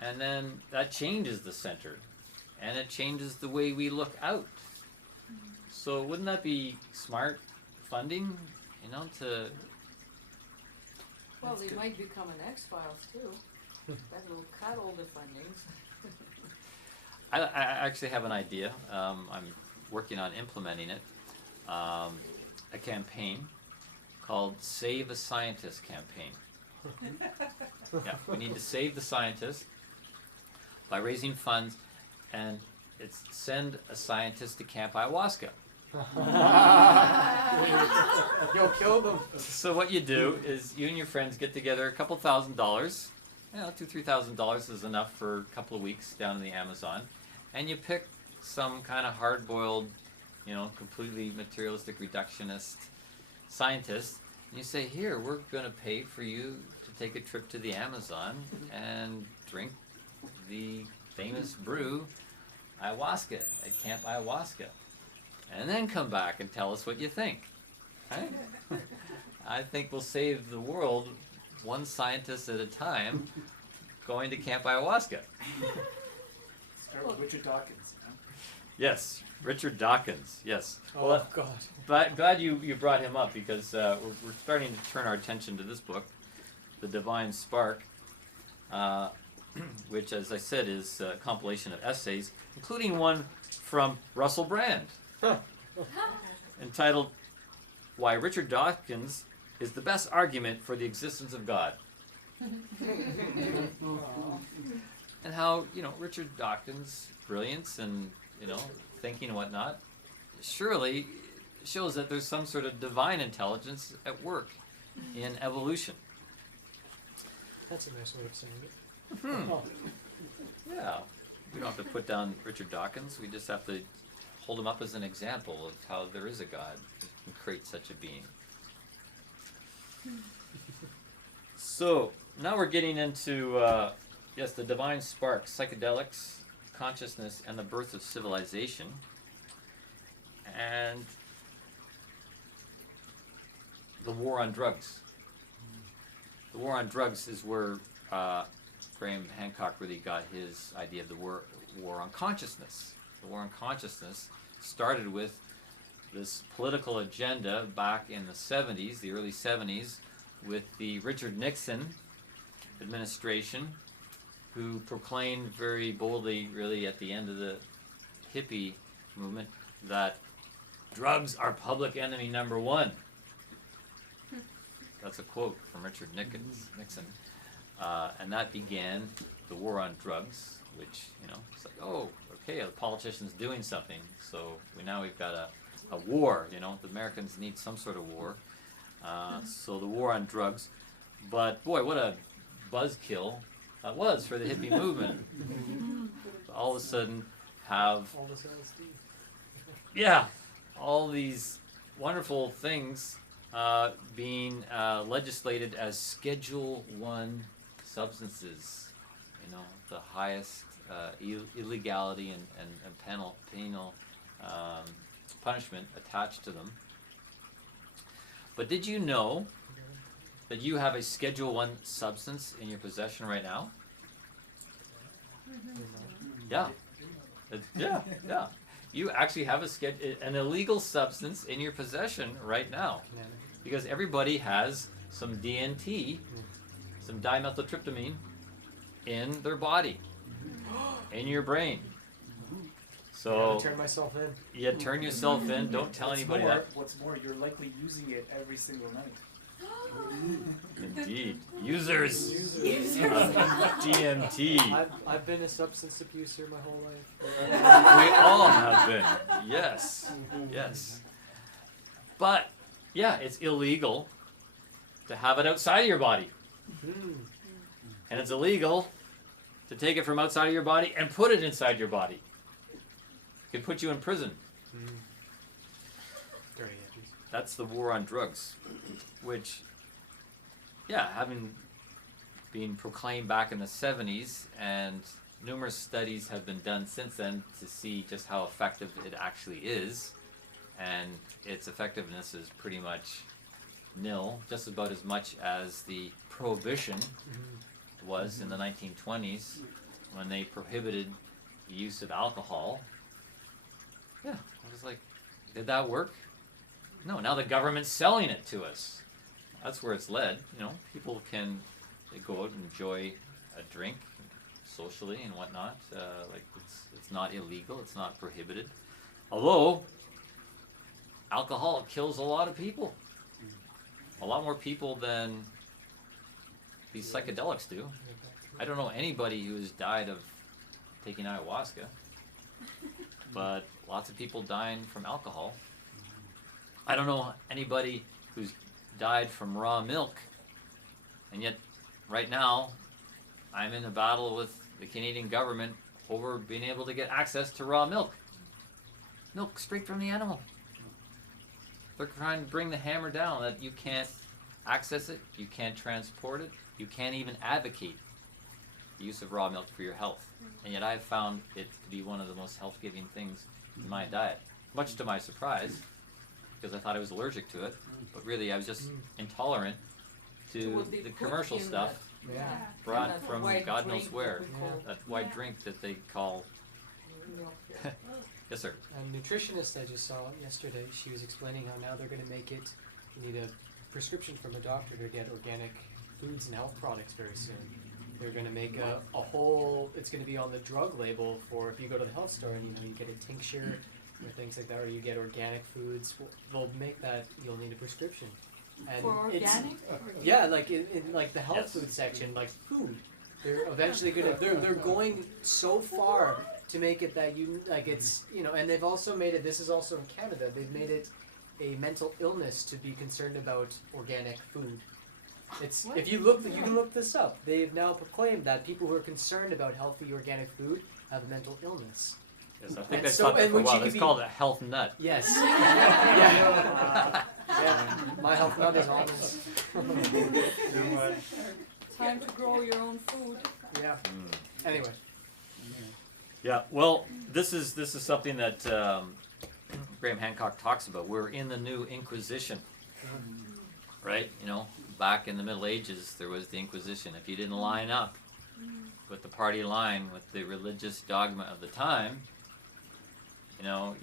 And then that changes the center and it changes the way we look out. So wouldn't that be smart funding, you know, to... Well, they might become an X-Files too. That will cut all the fundings. I actually have an idea. I'm working on implementing it. A campaign called Save a Scientist campaign. Yeah, we need to save the scientist by raising funds, and it's send a scientist to Camp Ayahuasca. You'll kill them. So what you do is you and your friends get together a couple $1,000s. You know, $2,000-3,000 is enough for a couple of weeks down in the Amazon, and you pick some kind of hard-boiled, you know, completely materialistic reductionist scientist, and you say, here, we're going to pay for you to take a trip to the Amazon and drink the famous brew ayahuasca at Camp Ayahuasca, and then come back and tell us what you think. Right? I think we'll save the world one scientist at a time going to Camp Ayahuasca. Start with Richard Dawkins. Yes, Richard Dawkins, yes. Oh, Well, God. glad you brought him up because we're starting to turn our attention to this book, The Divine Spark, which, as I said, is a compilation of essays, including one from Russell Brand, entitled Why Richard Dawkins is the Best Argument for the Existence of God. And how, you know, Richard Dawkins' brilliance and, you know, thinking and whatnot surely shows that there's some sort of divine intelligence at work in evolution. That's a nice way of saying it. Oh. Yeah. We don't have to put down Richard Dawkins. We just have to hold him up as an example of how there is a God who can create such a being. So, now we're getting into, yes, the divine spark, psychedelics, consciousness, and the birth of civilization. And the war on drugs. The war on drugs is where Graham Hancock really got his idea of the war on consciousness. The war on consciousness started with this political agenda back in the 70s, the early 70s, with the Richard Nixon administration, who proclaimed very boldly, really at the end of the hippie movement, that drugs are public enemy number one. That's a quote from Richard Nixon. And that began the war on drugs, which, you know, it's like, oh, okay, the politician's doing something, so we've got a war, you know, the Americans need some sort of war. So the war on drugs. But boy, what a buzzkill that was for the hippie movement. All of a sudden have, All this LSD. yeah, all these wonderful things being legislated as Schedule 1 substances in the highest illegality and penal punishment attached to them. But did you know that you have a Schedule 1 substance in your possession right now? Yeah. Yeah. You actually have an illegal substance in your possession right now. Because everybody has some DNT, some dimethyltryptamine, in their body, in your brain. So turn myself in. you turn yourself in. Don't tell anybody that. What's more, you're likely using it every single night. Indeed, users of DMT. I've been a substance abuser my whole life. We all have been. Yes. But yeah, it's illegal to have it outside of your body, and it's illegal to take it from outside of your body and put it inside your body. It could put you in prison. That's the war on drugs, which, having been proclaimed back in the 70s, and numerous studies have been done since then to see just how effective it actually is, and its effectiveness is pretty much nil, just about as much as the prohibition was in the 1920s when they prohibited the use of alcohol. Yeah, I was like, did that work? No, now the government's selling it to us. That's where it's led. People can go out and enjoy a drink socially and whatnot. It's not illegal. It's not prohibited. Although alcohol kills a lot of people, a lot more people than these psychedelics do. I don't know anybody who has died of taking ayahuasca, but lots of people dying from alcohol. I don't know anybody who's died from raw milk, and yet right now I'm in a battle with the Canadian government over being able to get access to raw milk straight from the animal. They're trying to bring the hammer down that you can't access it, you can't transport it, you can't even advocate the use of raw milk for your health, and yet I've found it to be one of the most health-giving things in my diet, much to my surprise, because I thought I was allergic to it, but really I was just intolerant to the commercial stuff brought from God knows where. That white drink that they call. Yes, sir. A nutritionist I just saw yesterday, she was explaining how now they're going to make it, you need a prescription from a doctor to get organic foods and health products very soon. They're going to make a whole, it's going to be on the drug label for if you go to the health store and you get a tincture or things like that, or you get organic foods, they'll make that, you'll need a prescription. And For organic? Yeah, like in like the health food section, like food. They're eventually they're going so far to make it that it's, and they've also made it, this is also in Canada, they've made it a mental illness to be concerned about organic food. It's if you can look this up. They've now proclaimed that people who are concerned about healthy organic food have a mental illness. Yes, I think that's for a while. It's called a health nut. Yes. Yeah. My health nut is almonds. Time to grow your own food. Yeah. Anyway. Yeah. Well, this is something that Graham Hancock talks about. We're in the new Inquisition, right? Back in the Middle Ages, there was the Inquisition. If you didn't line up with the party line, with the religious dogma of the time,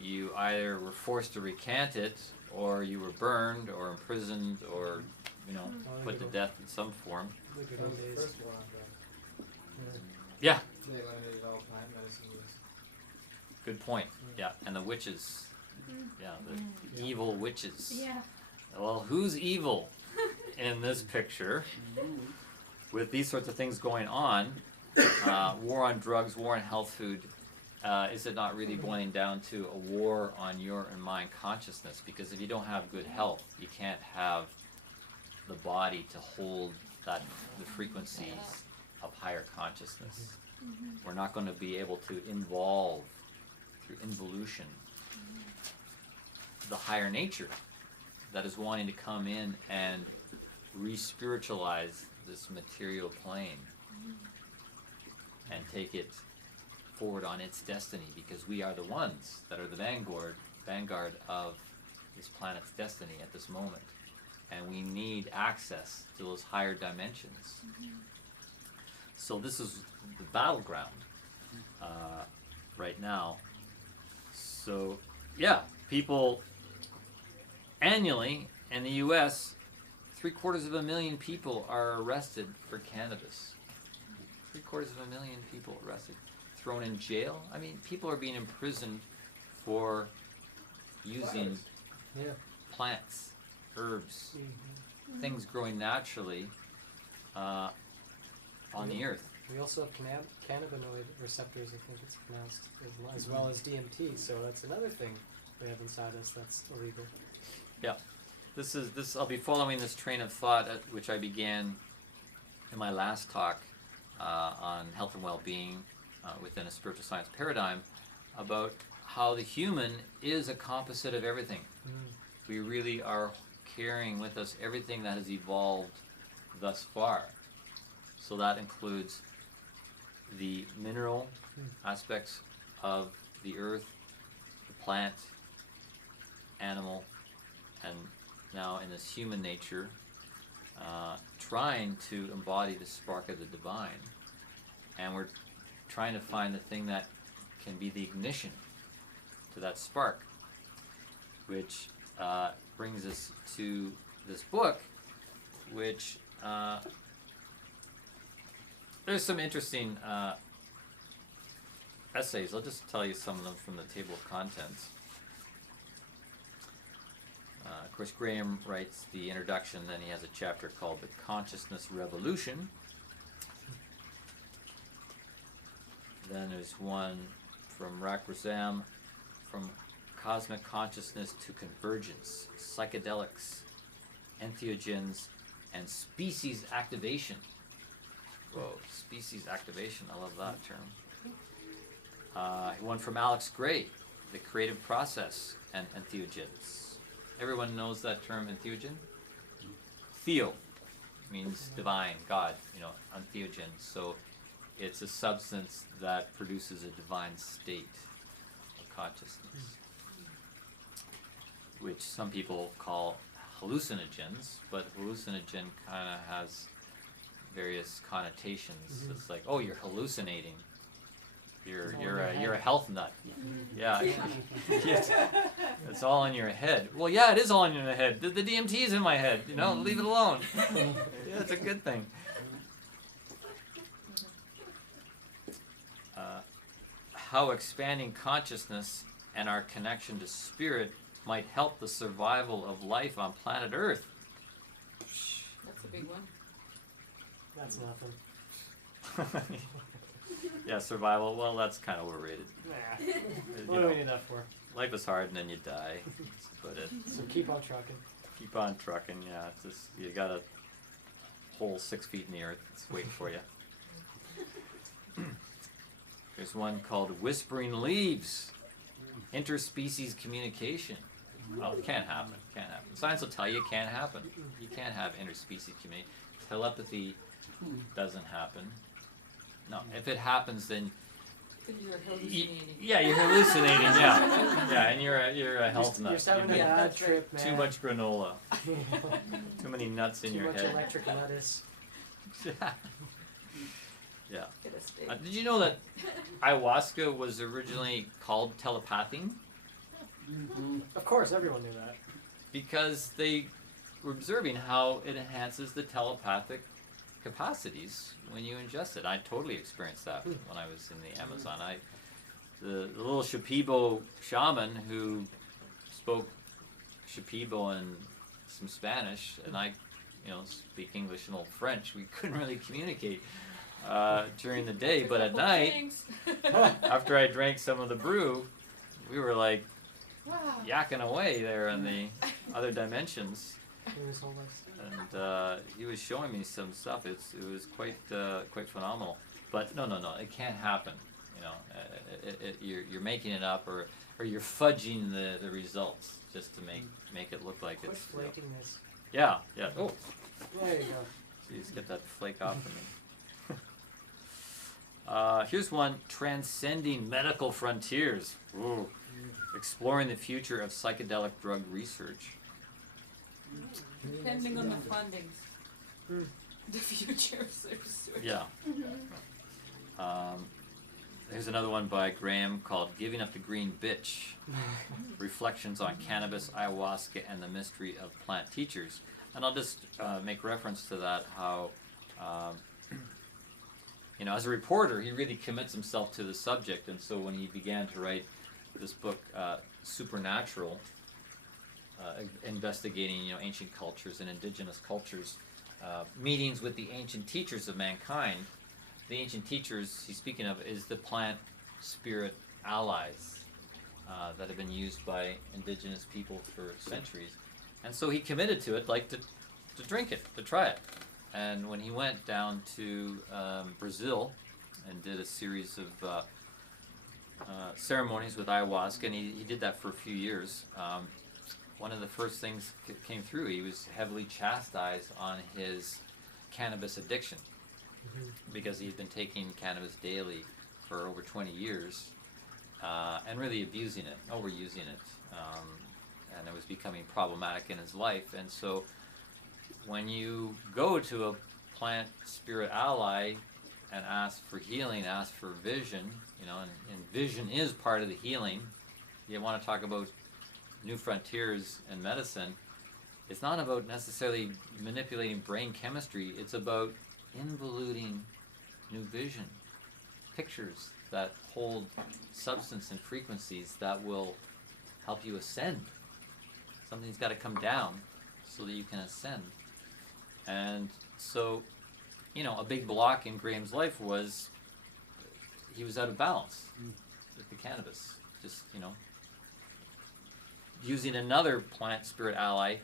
you either were forced to recant it, or you were burned, or imprisoned, or, put to death in some form. The good old days. First war on drugs. Yeah, They eliminated all plant medicine use. good point. Yeah, and the witches. Yeah, the evil witches. Yeah. Well, who's evil in this picture? With these sorts of things going on, war on drugs, war on health food, is it not really boiling down to a war on your and my consciousness? Because if you don't have good health, you can't have the body to hold the frequencies of higher consciousness. We're not going to be able to involve through involution the higher nature that is wanting to come in and re-spiritualize this material plane. and take it forward on its destiny, because we are the ones that are the vanguard of this planet's destiny at this moment, and we need access to those higher dimensions. So this is the battleground right now. So yeah, people annually in the US, 750,000 people are arrested for cannabis. 750,000 people arrested, thrown in jail. I mean, people are being imprisoned for using Yeah. plants, herbs, things growing naturally on the earth. We also have cannabinoid receptors, I think it's pronounced, as well as DMT. So that's another thing we have inside us that's illegal. Yeah, this. I'll be following this train of thought, which I began in my last talk on health and well-being within a spiritual science paradigm, about how the human is a composite of everything. We really are carrying with us everything that has evolved thus far. So that includes the mineral aspects of the earth, the plant, animal, and now in this human nature, trying to embody the spark of the divine. And we're trying to find the thing that can be the ignition to that spark, which brings us to this book, which there's some interesting essays. I'll just tell you some of them from the table of contents. Of course, Graham writes the introduction, then he has a chapter called The Consciousness Revolution. Then there's one from Graham, From Cosmic Consciousness to Convergence, Psychedelics, Entheogens, and Species Activation. Whoa, species activation, I love that term. One from Alex Gray, The Creative Process and Entheogens. Everyone knows that term, entheogen? Theo means divine, God, entheogen. So it's a substance that produces a divine state of consciousness, which some people call hallucinogens, but hallucinogen kind of has various connotations. It's like, oh, you're hallucinating. You're a health nut. Yeah, it's all in your head. Well, yeah, it is all in your head. The DMT is in my head. Leave it alone. Yeah, it's a good thing. How expanding consciousness and our connection to spirit might help the survival of life on planet Earth. That's a big one. That's nothing. Yeah, survival. Well, that's kind of overrated. Nah. What do we need that for? Life is hard, and then you die. That's about it. So keep on trucking. Keep on trucking. Yeah, it's just you got a hole 6 feet in the earth. It's waiting for you. There's one called Whispering Leaves, Interspecies Communication. Well, it can't happen. Can't happen. Science will tell you it can't happen. You can't have interspecies communication. Telepathy doesn't happen. No, if it happens, then You're hallucinating. you're hallucinating. Yeah, and you're a health nut. You're just having a You've bad trip, man. too much granola, too many nuts in Too your much head. electric lettuce. Yeah. Get a steak. Did you know that ayahuasca was originally called telepathing? Of course, everyone knew that. Because they were observing how it enhances the telepathic capacities when you ingest it. I totally experienced that when I was in the Amazon. The little Shipibo shaman who spoke Shipibo and some Spanish, and I speak English and old French. We couldn't really communicate during the day, but at night, after I drank some of the brew, we were like yakking away there in the other dimensions. And he was showing me some stuff. It was quite phenomenal. But no, it can't happen. You're making it up, or you're fudging the results just to make it look like Quit it's. flaking this. Yeah. Oh, There you go. please get that flake off of me. Here's one: transcending medical frontiers. Ooh. Exploring the future of psychedelic drug research. Depending on the fundings. The future of research. Yeah. Here's another one by Graham called "Giving Up the Green Bitch: Reflections on Cannabis, Ayahuasca, and the Mystery of Plant Teachers." And I'll just make reference to that. How as a reporter, he really commits himself to the subject, and so when he began to write this book, Supernatural, investigating ancient cultures and indigenous cultures, meetings with the ancient teachers of mankind. The ancient teachers he's speaking of is the plant spirit allies that have been used by indigenous people for centuries, and so he committed to it, like to drink it, to try it. And when he went down to Brazil and did a series of ceremonies with ayahuasca, and he did that for a few years. One of the first things that came through, he was heavily chastised on his cannabis addiction because he'd been taking cannabis daily for over 20 years and really abusing it, overusing it, and it was becoming problematic in his life. And so when you go to a plant spirit ally and ask for healing, ask for vision, and vision is part of the healing. You want to talk about new frontiers in medicine. It's not about necessarily manipulating brain chemistry. It's about involuting new vision, pictures that hold substance and frequencies that will help you ascend. Something's got to come down so that you can ascend. And so, a big block in Graham's life was he was out of balance with the cannabis. Just, using another plant spirit ally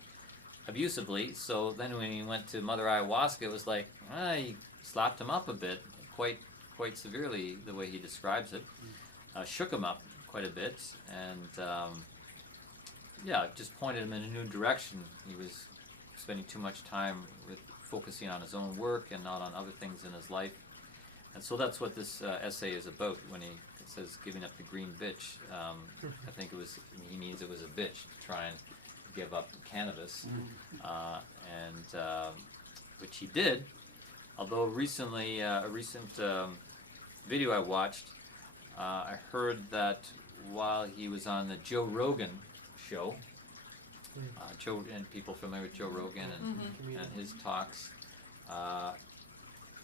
abusively. So then when he went to Mother Ayahuasca, it was like, he slapped him up a bit, quite severely, the way he describes it. Shook him up quite a bit, and just pointed him in a new direction. He was spending too much time with focusing on his own work and not on other things in his life. And so that's what this essay is about. When he says giving up the green bitch, I think he means it was a bitch to try and give up cannabis, which he did. Although recently, a recent video I watched, I heard that while he was on the Joe Rogan show, Joe, and people familiar with Joe Rogan and his talks,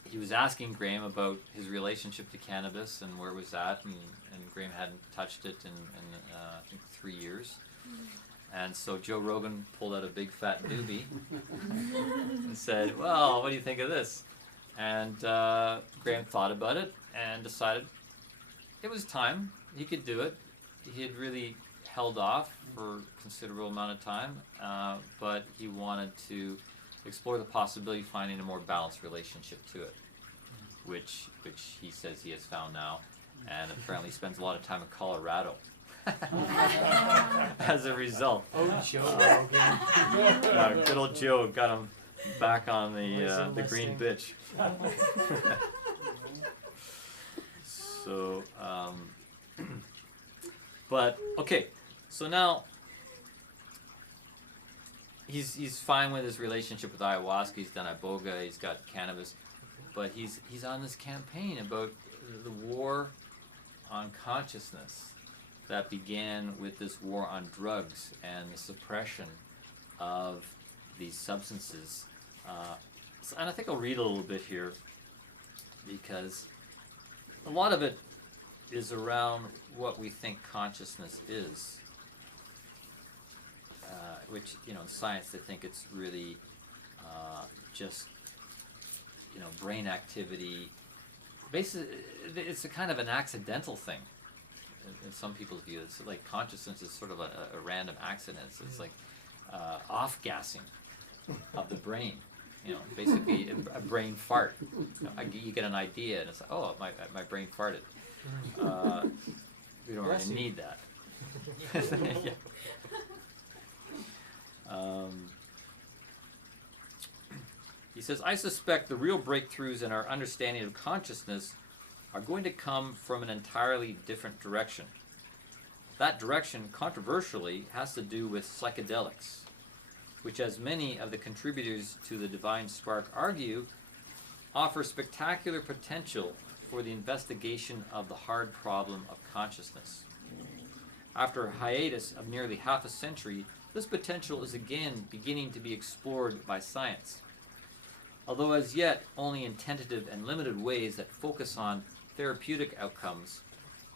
he was asking Graham about his relationship to cannabis and where it was at, and Graham hadn't touched it in I think 3 years. And so Joe Rogan pulled out a big fat doobie and said, "Well, what do you think of this?" And Graham thought about it and decided it was time. He could do it. He had really held off for a considerable amount of time, but he wanted to explore the possibility of finding a more balanced relationship to it, which he says he has found now, and apparently spends a lot of time in Colorado as a result. Oh, Joe Rogan. Good old Joe got him back on the green bitch. So, but okay, so now he's fine with his relationship with ayahuasca. He's done iboga. He's got cannabis, but he's on this campaign about the war on consciousness that began with this war on drugs and the suppression of these substances. And I think I'll read a little bit here because a lot of it is around what we think consciousness is. Which, in science they think it's really just, brain activity. Basically, it's a kind of an accidental thing. In some people's view, it's like consciousness is sort of a random accident. It's like off-gassing of the brain. Basically a brain fart. You get an idea and it's like, oh, my brain farted. We don't really need that. Yeah. He says, I suspect the real breakthroughs in our understanding of consciousness are going to come from an entirely different direction. That direction, controversially, has to do with psychedelics, which, as many of the contributors to the Divine Spark argue, offer spectacular potential for the investigation of the hard problem of consciousness. After a hiatus of nearly half a century, this potential is again beginning to be explored by science, although as yet only in tentative and limited ways that focus on therapeutic outcomes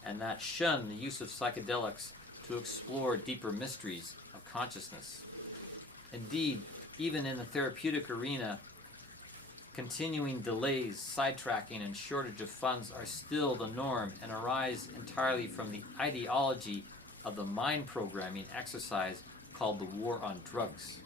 and that shun the use of psychedelics to explore deeper mysteries of consciousness. Indeed, even in the therapeutic arena, continuing delays, sidetracking, and shortage of funds are still the norm and arise entirely from the ideology of the mind programming exercise called the war on drugs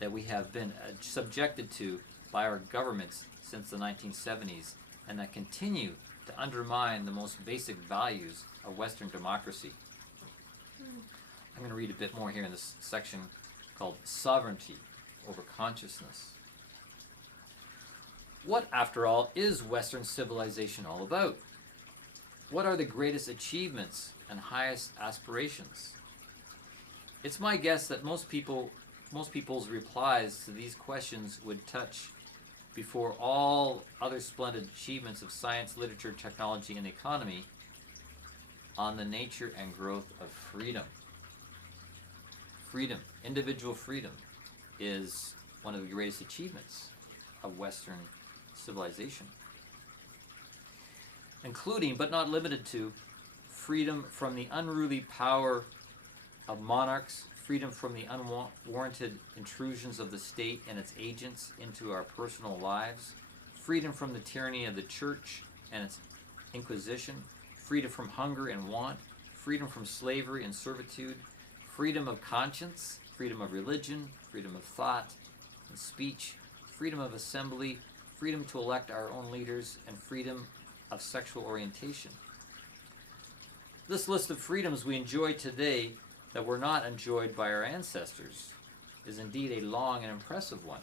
that we have been subjected to by our governments since the 1970s and that continue to undermine the most basic values of Western democracy. I'm going to read a bit more here in this section called Sovereignty over Consciousness. What, after all, is Western civilization all about? What are the greatest achievements and highest aspirations? It's my guess that most people's replies to these questions would touch, before all other splendid achievements of science, literature, technology, and the economy, on the nature and growth of freedom. Freedom, individual freedom, is one of the greatest achievements of Western civilization, including, but not limited to, freedom from the unruly power of monarchs, freedom from the unwarranted intrusions of the state and its agents into our personal lives, freedom from the tyranny of the church and its inquisition, freedom from hunger and want, freedom from slavery and servitude, freedom of conscience, freedom of religion, freedom of thought and speech, freedom of assembly, freedom to elect our own leaders, and freedom of sexual orientation. This list of freedoms we enjoy today that were not enjoyed by our ancestors is indeed a long and impressive one.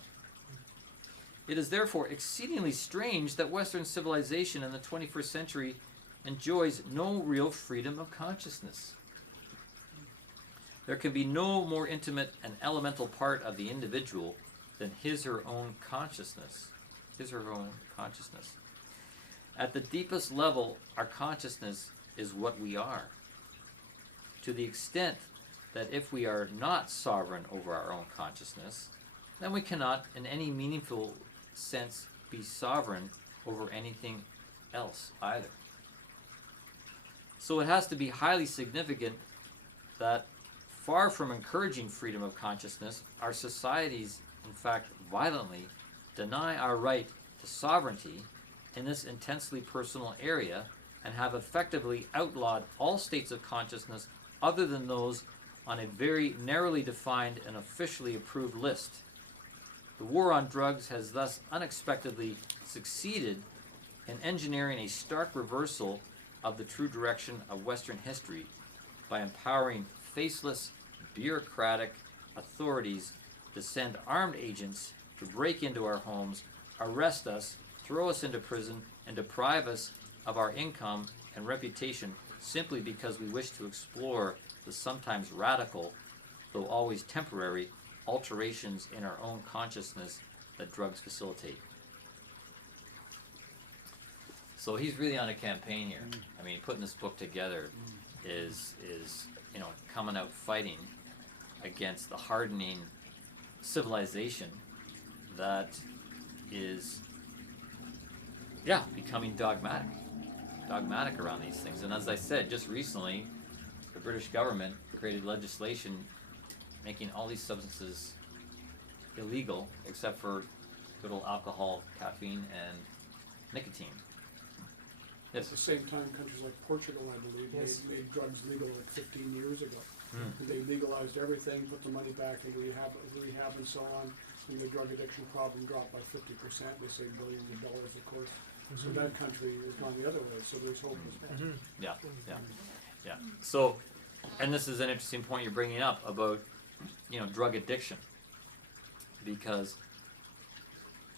It is therefore exceedingly strange that Western civilization in the 21st century enjoys no real freedom of consciousness. There can be no more intimate and elemental part of the individual than his or her own consciousness. At the deepest level, our consciousness is what we are. To the extent that if we are not sovereign over our own consciousness, then we cannot in any meaningful sense be sovereign over anything else either. So it has to be highly significant that, far from encouraging freedom of consciousness, our societies, in fact, violently deny our right to sovereignty in this intensely personal area and have effectively outlawed all states of consciousness other than those on a very narrowly defined and officially approved list. The war on drugs has thus unexpectedly succeeded in engineering a stark reversal of the true direction of Western history by empowering faceless, bureaucratic authorities to send armed agents to break into our homes, arrest us, throw us into prison, and deprive us of our income and reputation simply because we wish to explore the sometimes radical, though always temporary, alterations in our own consciousness that drugs facilitate. So he's really on a campaign here. I mean, putting this book together is coming out fighting against the hardening civilization that is becoming dogmatic around these things. And as I said, just recently the British government created legislation making all these substances illegal except for good old alcohol, caffeine, and nicotine. At the same time, countries like Portugal, I believe, Yes. made drugs legal like 15 years ago. Mm. They legalized everything, put the money back into rehab and so on, and the drug addiction problem dropped by 50%. They saved billions of dollars, of course. So that country has gone the other way, so there's hope as well. Yeah. So, and this is an interesting point you're bringing up about, drug addiction, because,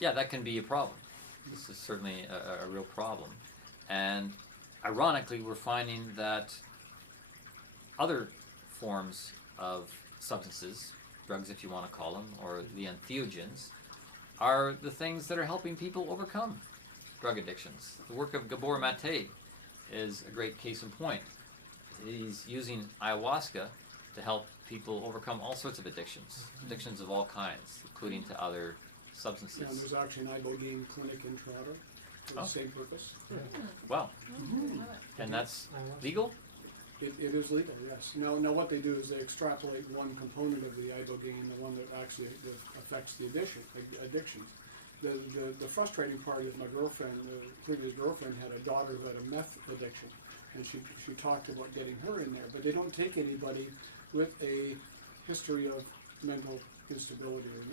that can be a problem. This is certainly a real problem, And ironically, we're finding that other forms of substances, drugs if you want to call them, or the entheogens, are the things that are helping people overcome drug addictions. The work of Gabor Mate is a great case in point. He's using ayahuasca to help people overcome all sorts of addictions, addictions of all kinds, including to other substances. And there's actually an ibogaine clinic in Toronto for the same purpose. Wow. And that's legal? It is legal, yes. Now what they do is they extrapolate one component of the ibogaine, the one that actually affects the addictions. The frustrating part is my girlfriend, the previous girlfriend, had a daughter who had a meth addiction, and she talked about getting her in there, but they don't take anybody with a history of mental instability or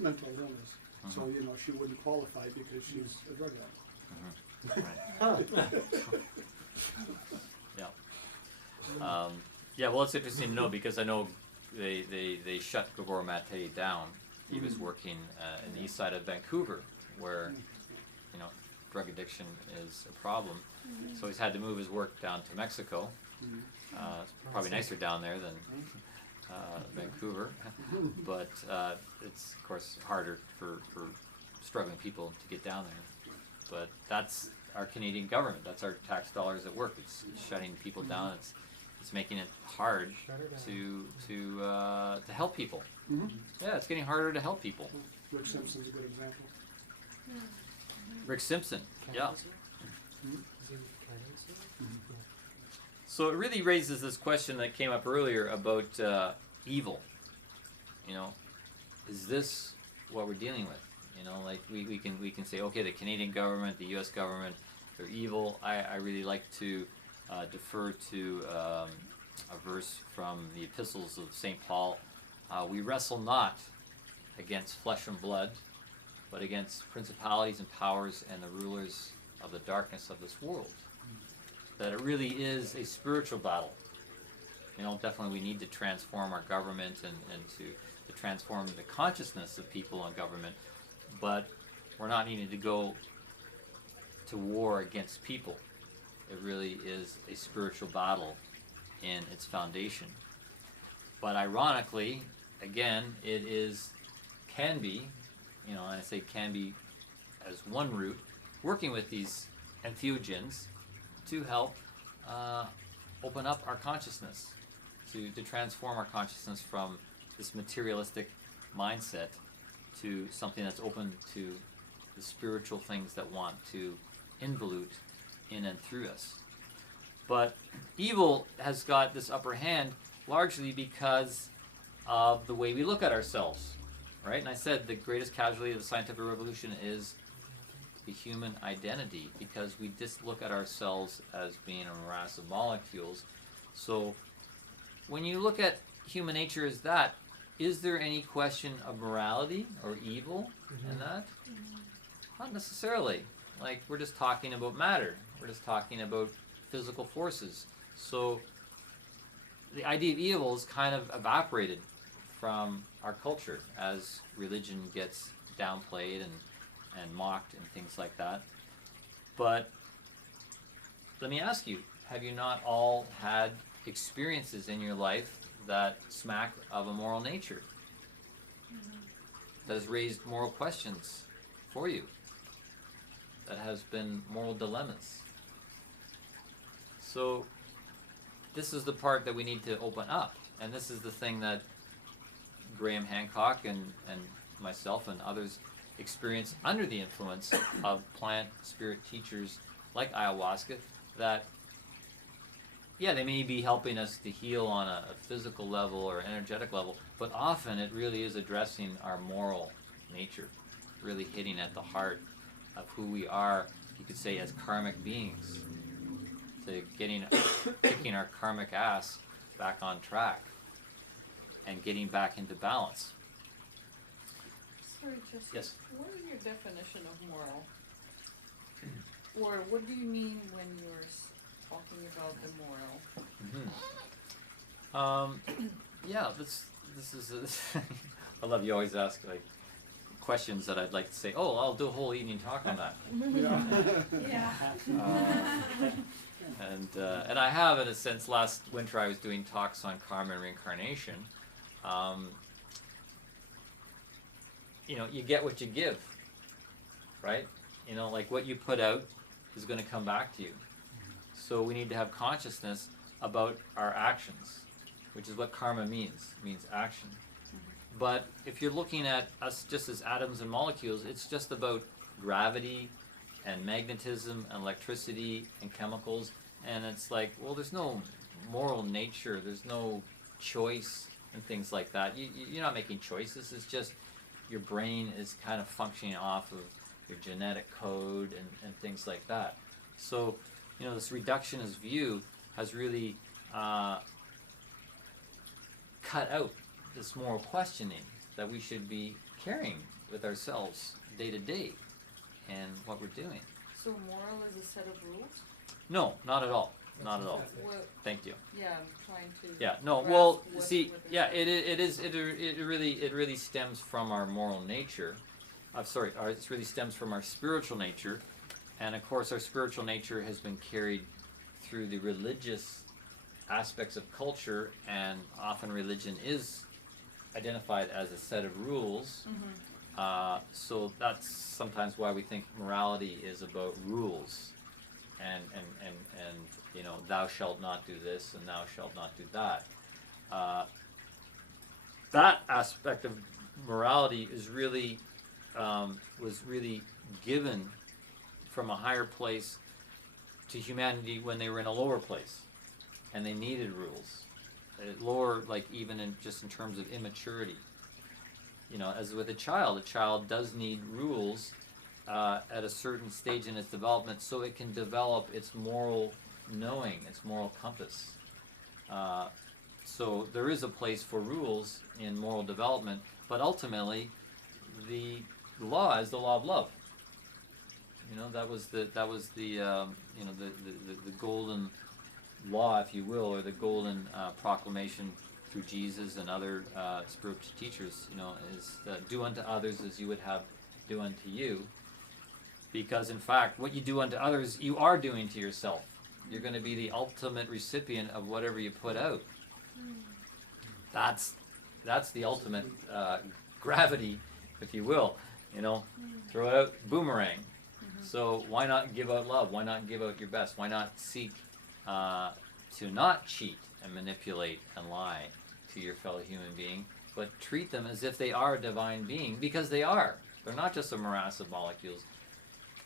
mental illness. So, you know, she wouldn't qualify because she's a drug addict. Yeah. Yeah, well, it's interesting to know because I know they shut Gabor Mate down. He was working in the east side of Vancouver where, you know, drug addiction is a problem. So he's had to move his work down to Mexico. It's probably nicer down there than Vancouver, but it's, of course, harder for struggling people to get down there. But that's our Canadian government. That's our tax dollars at work. It's shutting people down. It's making it hard to help people. Yeah, it's getting harder to help people. Rick Simpson's a good example. Rick Simpson, yeah. Is he Canadian? So it really raises this question that came up earlier about evil. You know, is this what we're dealing with? You know, like we can say, okay, the Canadian government, the U.S. government, they're evil. I really like to defer to a verse from the epistles of St. Paul. We wrestle not against flesh and blood, but against principalities and powers and the rulers of the darkness of this world. That it really is a spiritual battle. You know, definitely we need to transform our government and to transform the consciousness of people and government, but we're not needing to go to war against people. It really is a spiritual battle in its foundation. But ironically, again, it can be, you know, and I say can be as one route, working with these entheogens to help open up our consciousness, to transform our consciousness from this materialistic mindset to something that's open to the spiritual things that want to involute in and through us. But evil has got this upper hand largely because of the way we look at ourselves, right? And I said the greatest casualty of the scientific revolution is the human identity, because we just look at ourselves as being a morass of molecules. So when you look at human nature as that, is there any question of morality or evil in that? Not necessarily. Like, we're just talking about matter. We're just talking about physical forces. So the idea of evil is kind of evaporated from our culture as religion gets downplayed and mocked and things like that. But let me ask you, have you not all had experiences in your life that smack of a moral nature? That has raised moral questions for you? That has been moral dilemmas? So this is the part that we need to open up, and this is the thing that Graham Hancock and myself and others experience under the influence of plant spirit teachers like ayahuasca, that yeah, they may be helping us to heal on a physical level or energetic level, but often it really is addressing our moral nature, really hitting at the heart of who we are, you could say, as karmic beings, to kicking our karmic ass back on track and getting back into balance. Sorry, Jesse. Yes. What is your definition of moral? Or what do you mean when you're talking about the moral? Yeah, this is I love you always ask, like, questions that I'd like to say, oh, I'll do a whole evening talk on that. Yeah. And I have, in a sense, last winter I was doing talks on karma and reincarnation. You know, you get what you give, right? You know, like what you put out is going to come back to you. So we need to have consciousness about our actions, which is what karma means. It means action. But if you're looking at us just as atoms and molecules, it's just about gravity and magnetism and electricity and chemicals. And it's like, well, there's no moral nature. There's no choice and things like that. You're not making choices. It's just your brain is kind of functioning off of your genetic code and things like that. So, you know, this reductionist view has really cut out this moral questioning that we should be carrying with ourselves day to day and what we're doing. So moral is a set of rules? No, not at all. Not at all. Well, Thank you. yeah, I'm trying to. Yeah, no, grasp well, what- see, what yeah, it really stems from our moral nature. It really stems from our spiritual nature, and of course our spiritual nature has been carried through the religious aspects of culture, and often religion is identified as a set of rules. So that's sometimes why we think morality is about rules, and you know, thou shalt not do this and thou shalt not do that. That aspect of morality is really was really given from a higher place to humanity when they were in a lower place, and they needed rules. Lower, like even in just in terms of immaturity. You know, as with a child does need rules at a certain stage in its development so it can develop its moral knowing, its moral compass. So there is a place for rules in moral development, but ultimately the law is the law of love. You know, that was the you know, the golden law, if you will, or the golden proclamation through Jesus and other spiritual teachers. You know, is do unto others as you would have do unto you. Because in fact, what you do unto others, you are doing to yourself. You're going to be the ultimate recipient of whatever you put out. That's the ultimate gravity, if you will. You know, throw it out, boomerang. So why not give out love? Why not give out your best? Why not seek to not cheat and manipulate and lie to your fellow human being, but treat them as if they are a divine being, because they are. They're not just a morass of molecules.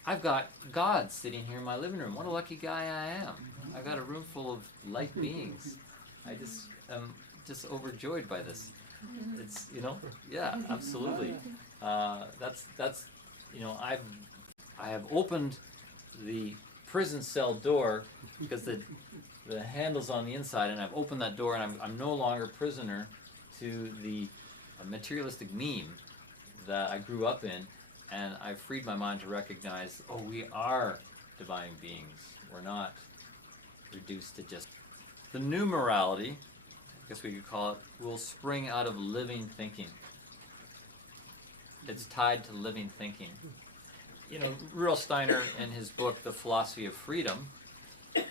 I've got God sitting here in my living room. What a lucky guy I am. I've got a room full of light beings. I just am just overjoyed by this. It's, you know, yeah, absolutely. That's you know, I have opened the prison cell door because the handle's on the inside, and I've opened that door, and I'm no longer prisoner to the materialistic meme that I grew up in, and I've freed my mind to recognize, oh, we are divine beings. We're not reduced to just... The new morality, I guess we could call it, will spring out of living thinking. It's tied to living thinking. You know, Rudolf Steiner, in his book, The Philosophy of Freedom,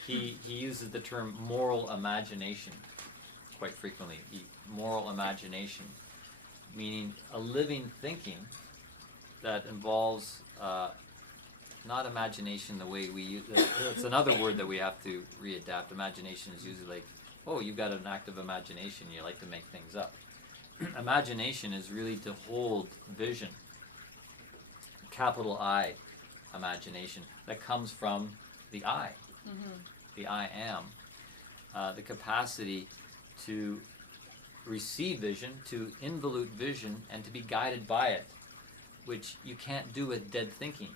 he uses the term moral imagination quite frequently. Moral imagination, meaning a living thinking that involves not imagination the way we use it. It's another word that we have to readapt. Imagination is usually like, oh, you've got an active imagination, you like to make things up. Imagination is really to hold vision, capital I imagination, that comes from the I, the I am, the capacity to receive vision, to involute vision, and to be guided by it, which you can't do with dead thinking.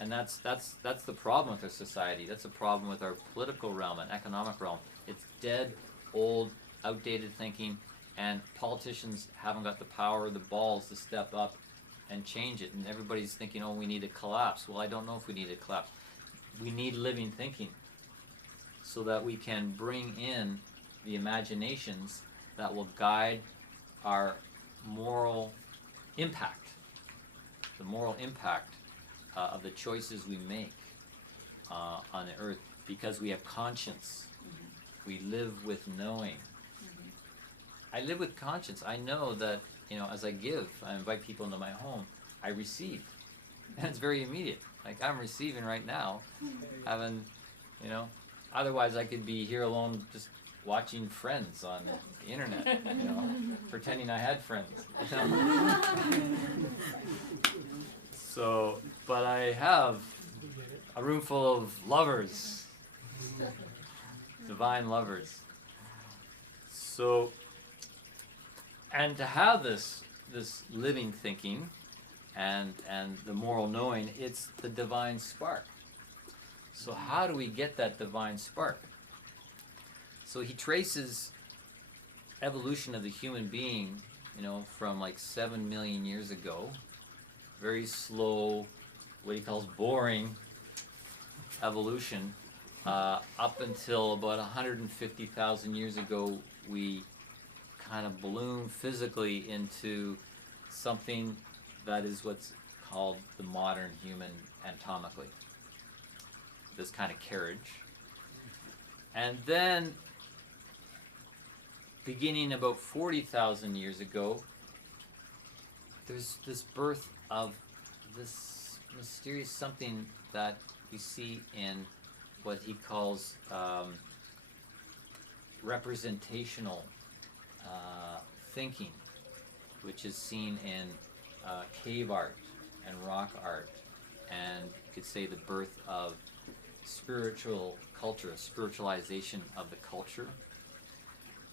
And that's the problem with our society. That's the problem with our political realm and economic realm. It's dead, old, outdated thinking, and politicians haven't got the power or the balls to step up and change it. And everybody's thinking, oh, we need a collapse. Well, I don't know if we need a collapse. We need living thinking so that we can bring in the imaginations that will guide our moral impact the moral impact of the choices we make on the earth, because we have conscience. We live with knowing. I live with conscience. I know that, as I give, I invite people into my home, I receive. And it's very immediate. Like, I'm receiving right now, having, otherwise I could be here alone just watching Friends on the internet, pretending I had friends. So, but I have a room full of lovers, divine lovers. So, and to have this living thinking and the moral knowing, it's the divine spark. So how do we get that divine spark? So he traces evolution of the human being, from like 7 million years ago, very slow, what he calls boring evolution, up until about 150,000 years ago, we kind of bloomed physically into something that is what's called the modern human anatomically. This kind of carriage. And then, beginning about 40,000 years ago, there's this birth of this mysterious something that we see in what he calls representational thinking, which is seen in cave art and rock art, and you could say the birth of spiritual culture, spiritualization of the culture.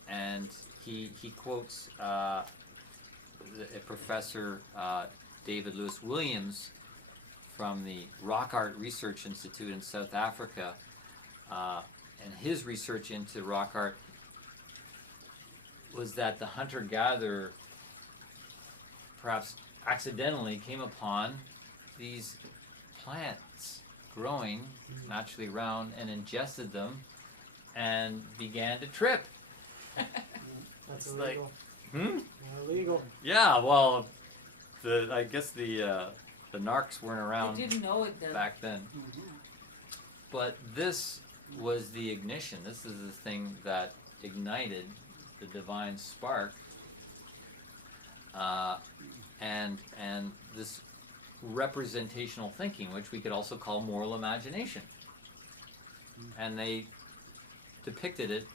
And he quotes a professor, David Lewis Williams, from the Rock Art Research Institute in South Africa, and his research into rock art was that the hunter-gatherer perhaps accidentally came upon these plants growing naturally around and ingested them and began to trip. That's It's illegal. Hmm? Illegal. Yeah, well, I guess the narcs weren't around They didn't know it then. back then. But this was the ignition. This is the thing that ignited the divine spark, and this representational thinking, which we could also call moral imagination. And they depicted it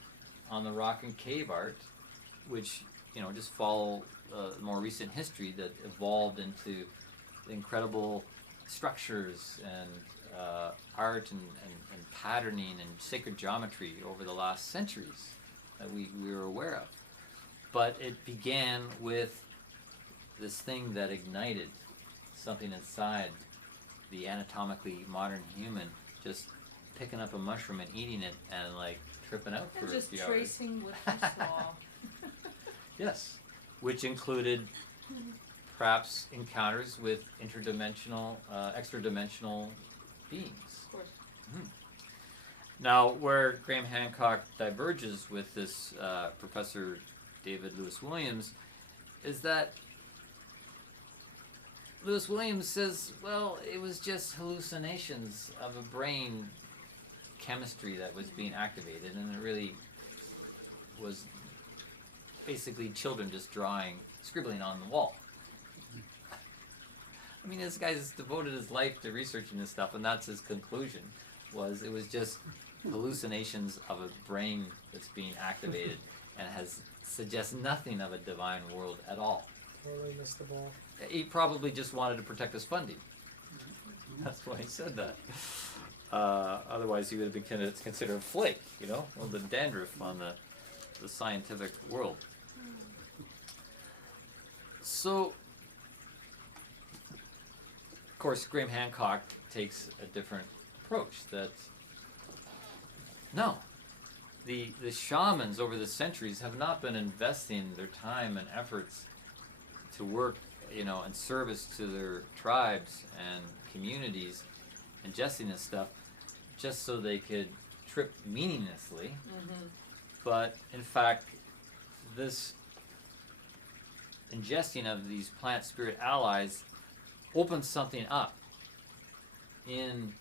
on the rock and cave art, which just follow more recent history that evolved into incredible structures and art and patterning and sacred geometry over the last centuries that we were aware of. But it began with this thing that ignited something inside the anatomically modern human, just picking up a mushroom and eating it and like tripping out for And a just few hours. tracing what you saw. Yes, which included perhaps encounters with interdimensional, extra-dimensional beings. Of course. Now, where Graham Hancock diverges with this Professor David Lewis Williams is that Lewis Williams says, well, it was just hallucinations of a brain chemistry that was being activated, and it really was basically children just scribbling on the wall. I mean, this guy's devoted his life to researching this stuff, and that's his conclusion, it was just hallucinations of a brain that's being activated and suggests nothing of a divine world at all. Totally missed the ball. He probably just wanted to protect his funding. That's why he said that. Otherwise, he would have been considered a flake, well, the dandruff on the scientific world. So, of course, Graham Hancock takes a different approach. That no, the shamans over the centuries have not been investing their time and efforts to work, in service to their tribes and communities, ingesting this stuff, just so they could trip meaninglessly. Mm-hmm. But in fact, this ingesting of these plant spirit allies opens something up in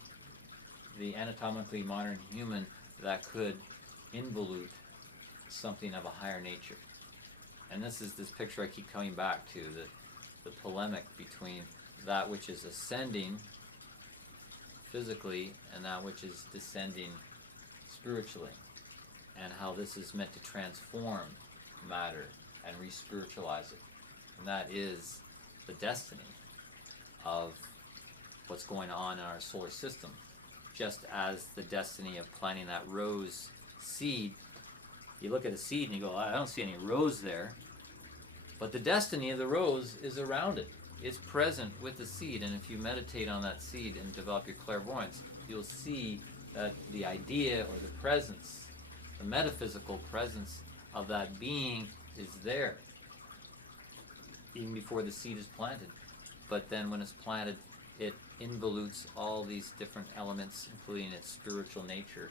the anatomically modern human that could involute something of a higher nature. And this is this picture I keep coming back to, the polemic between that which is ascending physically and that which is descending spiritually, and how this is meant to transform matter and re-spiritualize it. And that is the destiny of what's going on in our solar system. Just as the destiny of planting that rose seed, you look at a seed and you go, I don't see any rose there. But the destiny of the rose is around it. It's present with the seed. And if you meditate on that seed and develop your clairvoyance, you'll see that the idea or the presence, the metaphysical presence of that being is there, even before the seed is planted. But then when it's planted, it involutes all these different elements, including its spiritual nature,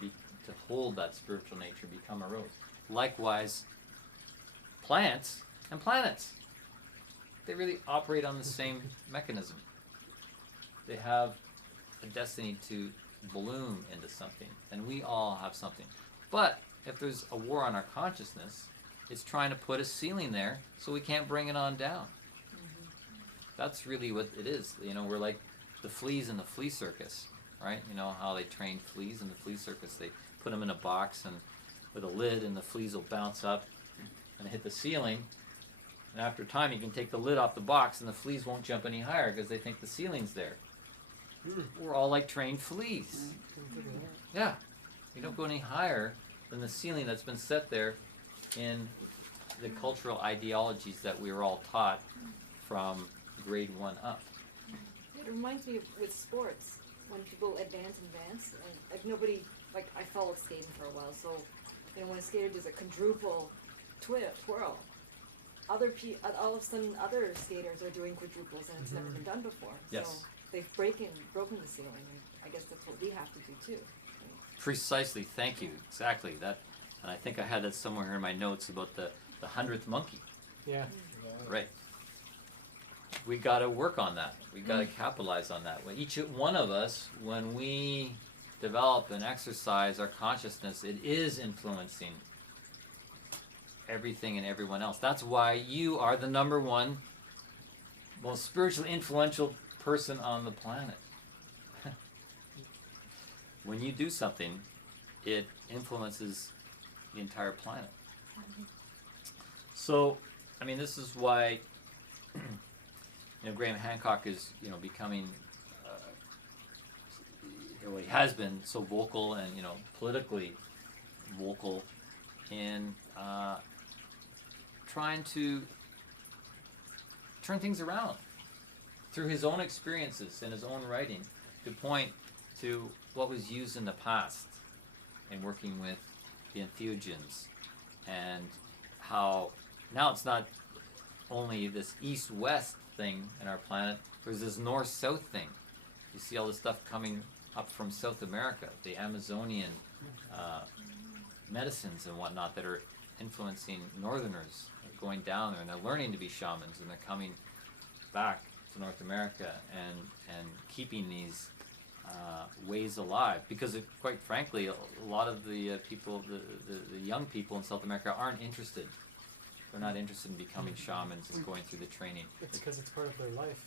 to hold that spiritual nature, become a rose. Likewise, plants and planets, they really operate on the same mechanism. They have a destiny to bloom into something, and we all have something. But if there's a war on our consciousness, it's trying to put a ceiling there so we can't bring it on down. That's really what it is. You know, we're like the fleas in the flea circus, right? You know how they train fleas in the flea circus? They put them in a box and with a lid, and the fleas will bounce up and hit the ceiling. And after a time, you can take the lid off the box, and the fleas won't jump any higher because they think the ceiling's there. We're all like trained fleas. Yeah, you don't go any higher than the ceiling that's been set there in the cultural ideologies that we were all taught from grade 1 up. It reminds me of with sports, when people advance, like nobody, like I followed skating for a while, so you know when a skater does a quadruple twirl, all of a sudden other skaters are doing quadruples and it's never been done before. Yes. So they've broken the ceiling, and I guess that's what we have to do too. Precisely, thank you, exactly. That, and I think I had that somewhere in my notes about the 100th monkey. Yeah. Right. We got to work on that. We got to capitalize on that. When each one of us, when we develop and exercise our consciousness, it is influencing everything and everyone else. That's why you are the number one most spiritually influential person on the planet. When you do something, it influences the entire planet. So, I mean, this is why you know, Graham Hancock is, you know, becoming, well, he has been so vocal and, you know, politically vocal in trying to turn things around through his own experiences and his own writing to point to what was used in the past in working with the entheogens, and how now it's not only this east-west thing in our planet, there's this north-south thing. You see all this stuff coming up from South America, the Amazonian medicines and whatnot that are influencing northerners going down there, and they're learning to be shamans, and they're coming back to North America and keeping these ways alive, because quite frankly, a lot of the people, the young people in South America aren't interested. They're not interested in becoming shamans and going through the training. It's because it's part of their life.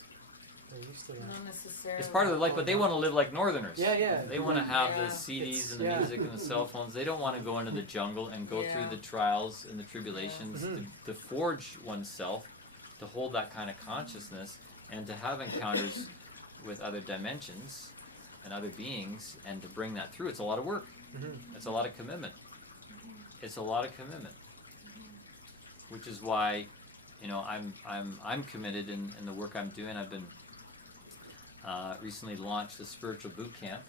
They're used to that. Not necessarily. It's part of their life, but they want to live like northerners. Yeah, yeah. They want to have the Yeah. CDs and the Yeah. music and the cell phones. They don't want to go into the jungle and go through Yeah. the trials and the tribulations to forge oneself, to hold that kind of consciousness, and to have encounters with other dimensions and other beings, and to bring that through. It's a lot of work. It's a lot of commitment. It's a lot of commitment. Which is why, you know, I'm committed in the work I'm doing. I've been recently launched a spiritual boot camp,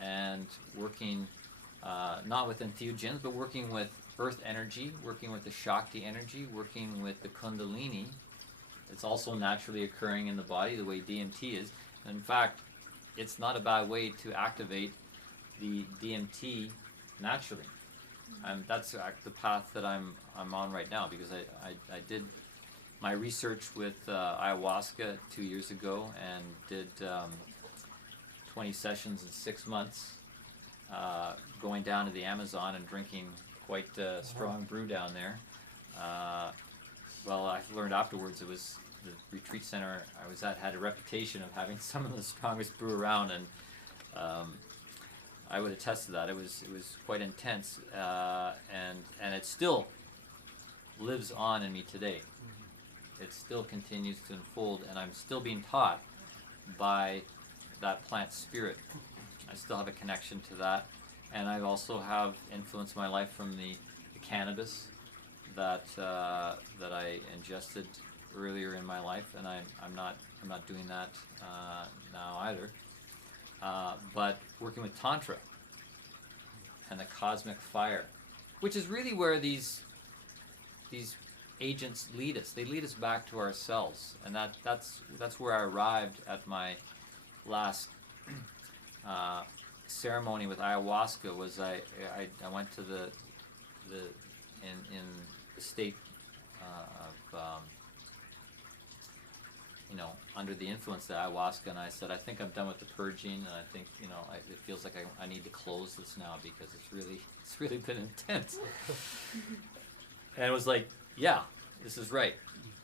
and working not with entheogens, but working with earth energy, working with the Shakti energy, working with the Kundalini. It's also naturally occurring in the body the way DMT is. And in fact, it's not a bad way to activate the DMT naturally. That's the path that I'm on right now, because I did my research with ayahuasca 2 years ago and did 20 sessions in 6 months, going down to the Amazon and drinking quite strong brew down there. Well, I learned afterwards it was the retreat center I was at had a reputation of having some of the strongest brew around, and I would attest to that. It was quite intense, and it still lives on in me today. It still continues to unfold, and I'm still being taught by that plant spirit. I still have a connection to that, and I also have influenced my life from the cannabis that I ingested earlier in my life, and I'm not doing that now either. But working with Tantra and the cosmic fire, which is really where these agents lead us. They lead us back to ourselves, and that's where I arrived at my last ceremony with ayahuasca. Was I went to the in the state of under the influence of ayahuasca, and I said, I think I'm done with the purging, and I think it feels like I need to close this now because it's really been intense. And it was like, yeah, this is right.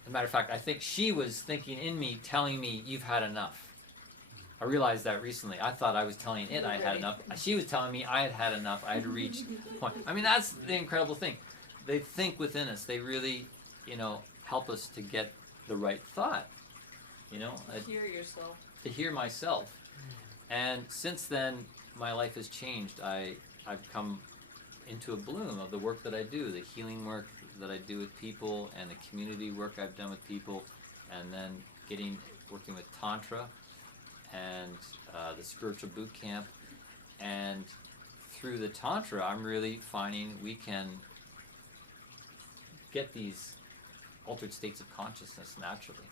As a matter of fact, I think she was thinking in me, telling me, you've had enough. I realized that recently. I thought I was telling it I had enough. She was telling me I had had enough. I had reached the point. I mean, that's the incredible thing. They think within us. They really, help us to get the right thought. Hear yourself. To hear myself. And since then, my life has changed. I've come into a bloom of the work that I do, the healing work that I do with people, and the community work I've done with people, and then working with Tantra and the spiritual boot camp. And through the Tantra, I'm really finding we can get these altered states of consciousness naturally.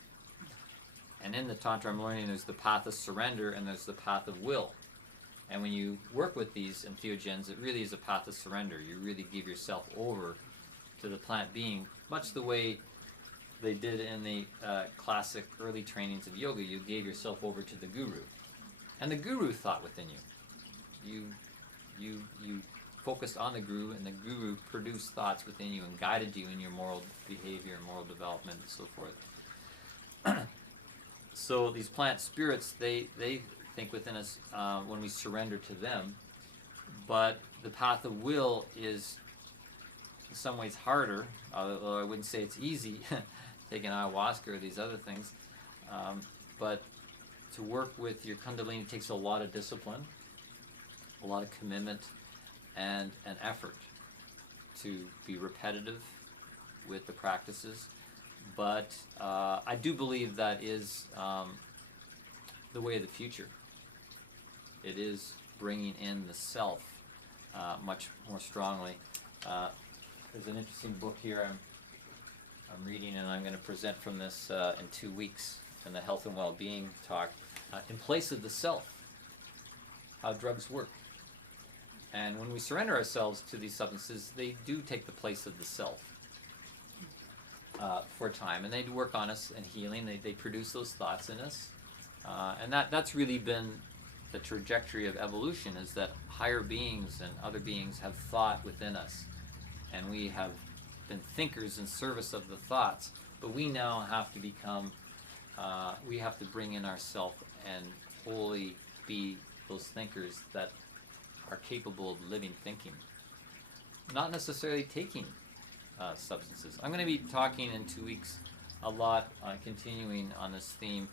And in the Tantra, I'm learning there's the path of surrender and there's the path of will. And when you work with these entheogens, it really is a path of surrender. You really give yourself over to the plant being, much the way they did in the classic early trainings of yoga. You gave yourself over to the guru. And the guru thought within you. You focused on the guru, and the guru produced thoughts within you and guided you in your moral behavior and moral development and so forth. So these plant spirits, they think within us when we surrender to them, but the path of will is in some ways harder, although I wouldn't say it's easy, taking ayahuasca or these other things, but to work with your kundalini takes a lot of discipline, a lot of commitment, and an effort to be repetitive with the practices. But I do believe that is the way of the future. It is bringing in the self much more strongly. There's an interesting book here I'm reading, and I'm going to present from this in 2 weeks in the health and well-being talk. In place of the self, how drugs work. And when we surrender ourselves to these substances, they do take the place of the self. For a time, and they do work on us and healing. They produce those thoughts in us, and that's really been the trajectory of evolution, is that higher beings and other beings have thought within us, and we have been thinkers in service of the thoughts, but we now have to become we have to bring in ourselves and wholly be those thinkers that are capable of living thinking, not necessarily taking substances. I'm going to be talking in 2 weeks a lot, continuing on this theme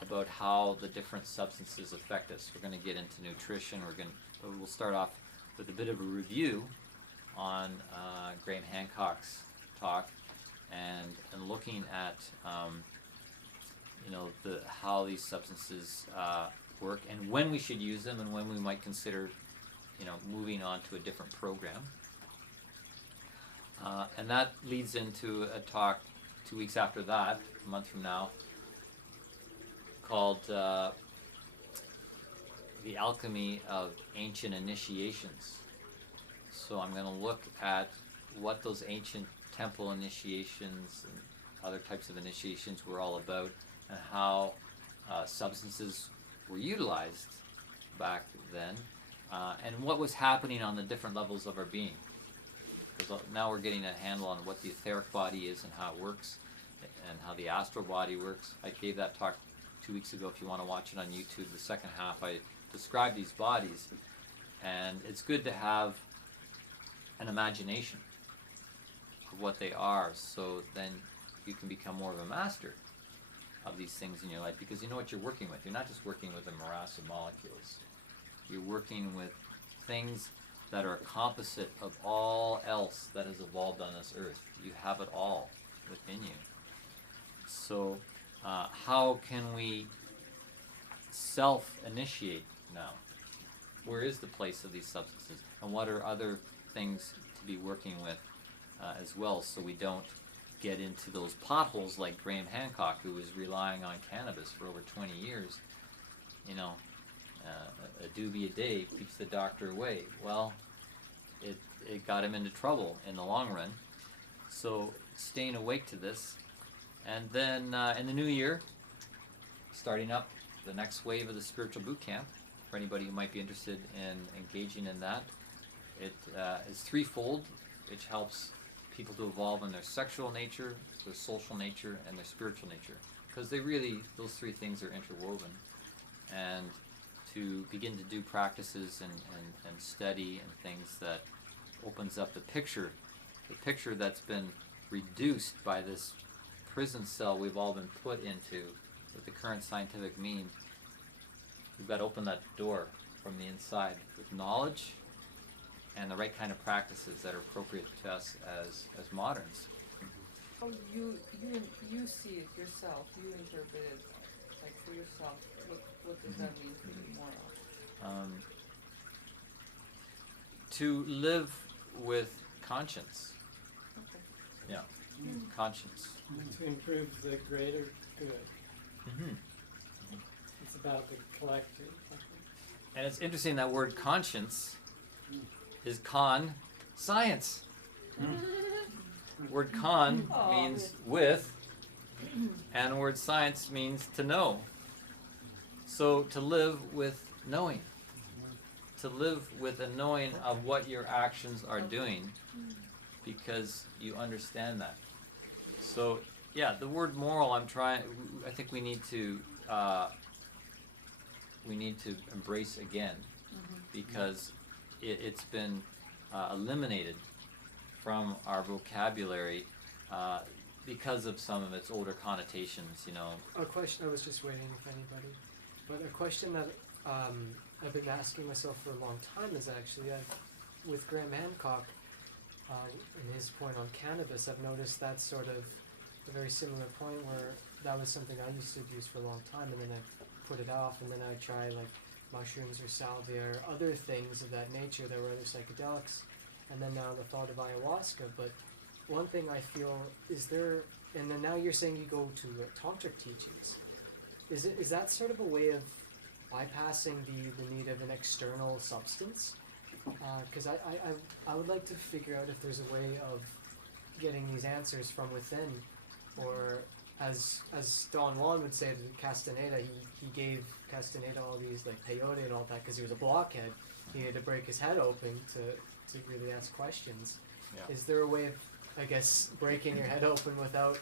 about how the different substances affect us. We're going to get into nutrition. We'll start off with a bit of a review on Graham Hancock's talk and looking at how these substances work and when we should use them and when we might consider moving on to a different program. And that leads into a talk 2 weeks after that, a month from now, called The Alchemy of Ancient Initiations. So I'm going to look at what those ancient temple initiations other types of initiations were all about, and how substances were utilized back then, and what was happening on the different levels of our being. Because now we're getting a handle on what the etheric body is and how it works, and how the astral body works. I gave that talk 2 weeks ago. If you want to watch it on YouTube, the second half, I described these bodies, and it's good to have an imagination of what they are, so then you can become more of a master of these things in your life, because you know what you're working with. You're not just working with a morass of molecules. You're working with things that are a composite of all else that has evolved on this earth. You have it all within you. So how can we self-initiate now? Where is the place of these substances, and what are other things to be working with as well, so we don't get into those potholes like Graham Hancock, who was relying on cannabis for over 20 years. You know, a doobie a day keeps the doctor away. Well, it got him into trouble in the long run. So staying awake to this, and then in the new year, starting up the next wave of the spiritual boot camp. For anybody who might be interested in engaging in that, it is threefold, which helps people to evolve in their sexual nature, their social nature, and their spiritual nature, because those three things are interwoven. And to begin to do practices and study and things that opens up the picture that's been reduced by this prison cell we've all been put into with the current scientific means. We've got to open that door from the inside with knowledge and the right kind of practices that are appropriate to us as moderns. How you see it yourself, you interpret it like for yourself. What does that mean for you more? To live with conscience. Okay. Yeah, conscience. To improve the greater good. Mm-hmm. It's about the collective. And it's interesting, that word conscience is science. Word con means with, and word science means to know. So to live with knowing. To live with a knowing of what your actions are doing, because you understand that. So yeah, the word moral, I think we need to embrace again, because it's been eliminated from our vocabulary because of some of its older connotations, you know. A question, I was just waiting if anybody, but a question that I've been asking myself for a long time is actually, with Graham Hancock, and his point on cannabis, I've noticed that's sort of a very similar point where that was something I used to use for a long time, and then I put it off, and then I try like mushrooms or salvia or other things of that nature. There were other psychedelics, and then now the thought of ayahuasca. But one thing I feel is there, and then now you're saying you go to tantric teachings. Is that sort of a way of bypassing the need of an external substance? Because I would like to figure out if there's a way of getting these answers from within, or as Don Juan would say to Castaneda, he gave Castaneda all these like peyote and all that because he was a blockhead. He had to break his head open to really ask questions. Yeah. Is there a way of, I guess, breaking your head open without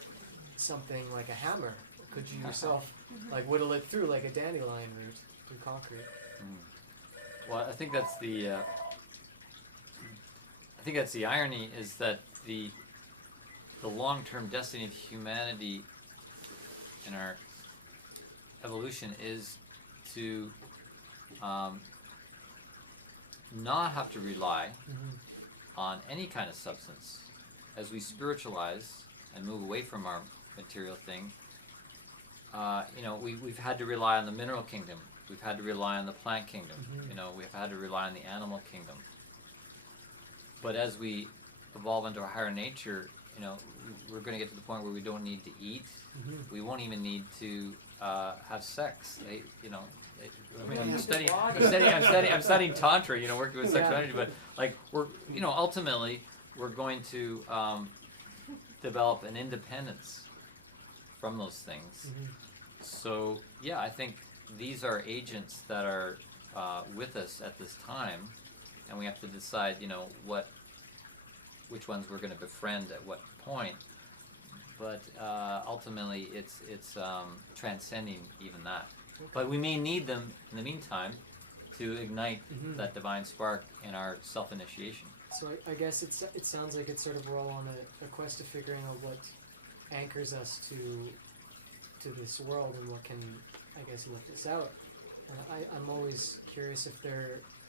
something like a hammer? Could you yourself like whittle it through like a dandelion root through concrete? Well, I think that's the irony, is that the long-term destiny of humanity in our evolution is to not have to rely on any kind of substance. As we spiritualize and move away from our material thing, we've had to rely on the mineral kingdom. We've had to rely on the plant kingdom. We've had to rely on the animal kingdom. But as we evolve into a higher nature, we're going to get to the point where we don't need to eat. We won't even need to have sex. I'm studying tantra. Working with sexuality, but like ultimately we're going to develop an independence from those things. Mhm. So yeah, I think these are agents that are with us at this time, and we have to decide, which ones we're going to befriend at what point. But ultimately, it's transcending even that. But we may need them in the meantime to ignite Mhm. that divine spark in our self-initiation. So I guess it sounds like it's sort of we're all on a quest of figuring out what anchors us to this world and what can, I guess, lift us out. And I'm always curious if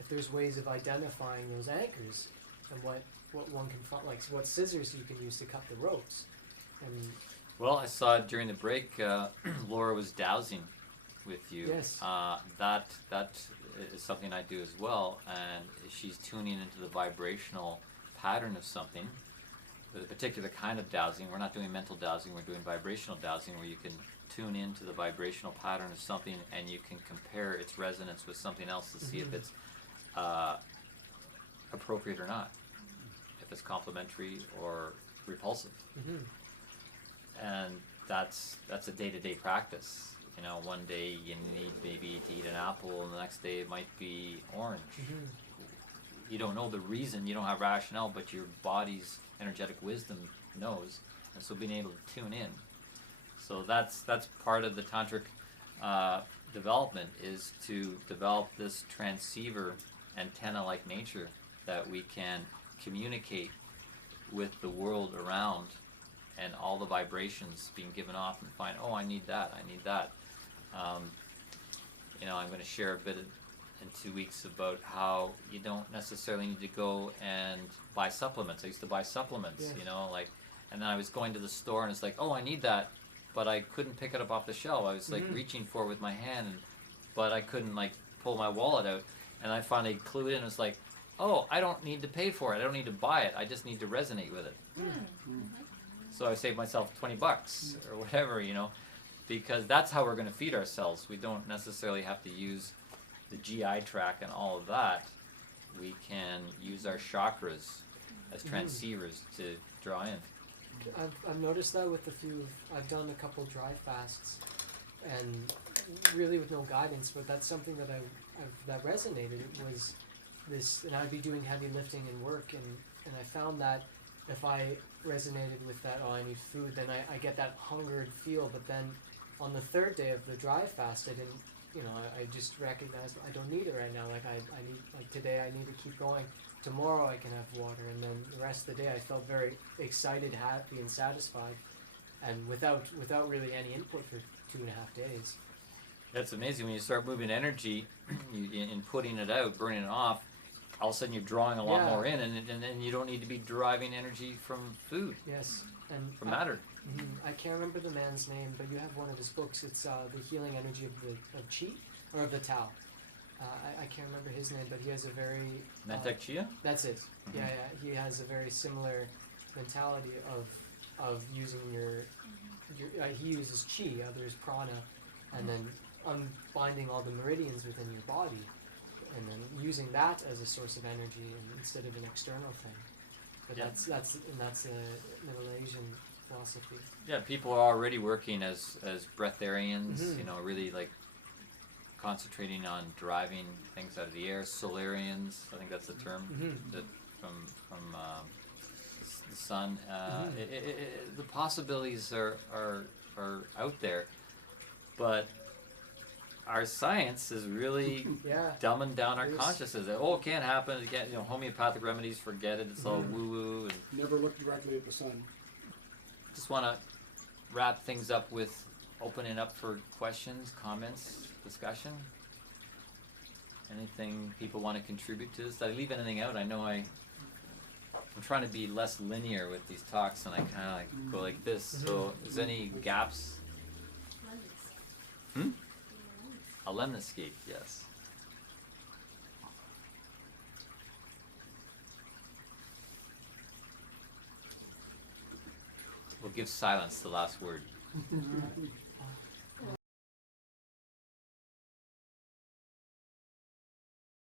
there's ways of identifying those anchors and what one can find, like what scissors you can use to cut the ropes. And Well, I saw during the break, Laura was dowsing with you. Yes. That is something I do as well, and she's tuning into the vibrational pattern of something. With a particular kind of dowsing, we're not doing mental dowsing, we're doing vibrational dowsing, where you can tune into the vibrational pattern of something and you can compare its resonance with something else to see if it's appropriate or not, if it's complementary or repulsive. Mhm. And that's a day-to-day practice. One day you need maybe to eat an apple, and the next day it might be orange. Mhm. You don't know the reason, you don't have rationale, but your body's energetic wisdom knows, and so being able to tune in. So that's part of the tantric development, is to develop this transceiver antenna-like nature that we can communicate with the world around, and all the vibrations being given off, and find, oh, I need that. I'm going to share a bit in 2 weeks about how you don't necessarily need to go and buy supplements. I used to buy supplements, Yeah. And then I was going to the store and it's like, oh, I need that, but I couldn't pick it up off the shelf. I was reaching for it with my hand, but I couldn't pull my wallet out. And I finally clued in. It was like, oh, I don't need to pay for it. I don't need to buy it. I just need to resonate with it. So I saved myself $20 or whatever, because that's how we're going to feed ourselves. We don't necessarily have to use the GI tract and all of that. We can use our chakras as transceivers to draw in. I've noticed that with I've done a couple dry fasts, and really with no guidance, but that's something that that resonated. It was this, and I'd be doing heavy lifting and work, and I found that if I resonated with that, oh, I need food, then I get that hungered feel. But then on the third day of the dry fast, I didn't, I just recognized I don't need it right now. I need, today I need to keep going. Tomorrow I can have water, and then the rest of the day I felt very excited, happy, and satisfied, and without really any input for 2.5 days. That's amazing. When you start moving energy, in putting it out, burning it off, all of a sudden you're drawing a lot more in, and then you don't need to be deriving energy from food, Yes, and from matter. I can't remember the man's name, but you have one of his books. It's the healing energy of Chi, or of the Tao. I can't remember his name, but he has a very Mantek Chia? That's it. Yeah. He has a very similar mentality of using your he uses Chi, others prana, and then unbinding all the meridians within your body, and then using that as a source of energy instead of an external thing. But that's a Middle Asian philosophy. Yeah, people are already working as breatharians, really concentrating on driving things out of the air. Solarians, I think that's the term, that from the sun. The possibilities are out there, but our science is really dumbing down our consciousness. Oh, it can't happen. It can't, homeopathic remedies, forget it. It's all woo-woo. And Never look directly at the sun. just want to wrap things up with opening up for questions, comments, discussion. Anything people want to contribute to this? Did I leave anything out? I know I'm trying to be less linear with these talks, and I kind of go like this. So, is there any gaps? A lemniscate, yes. We'll give silence the last word.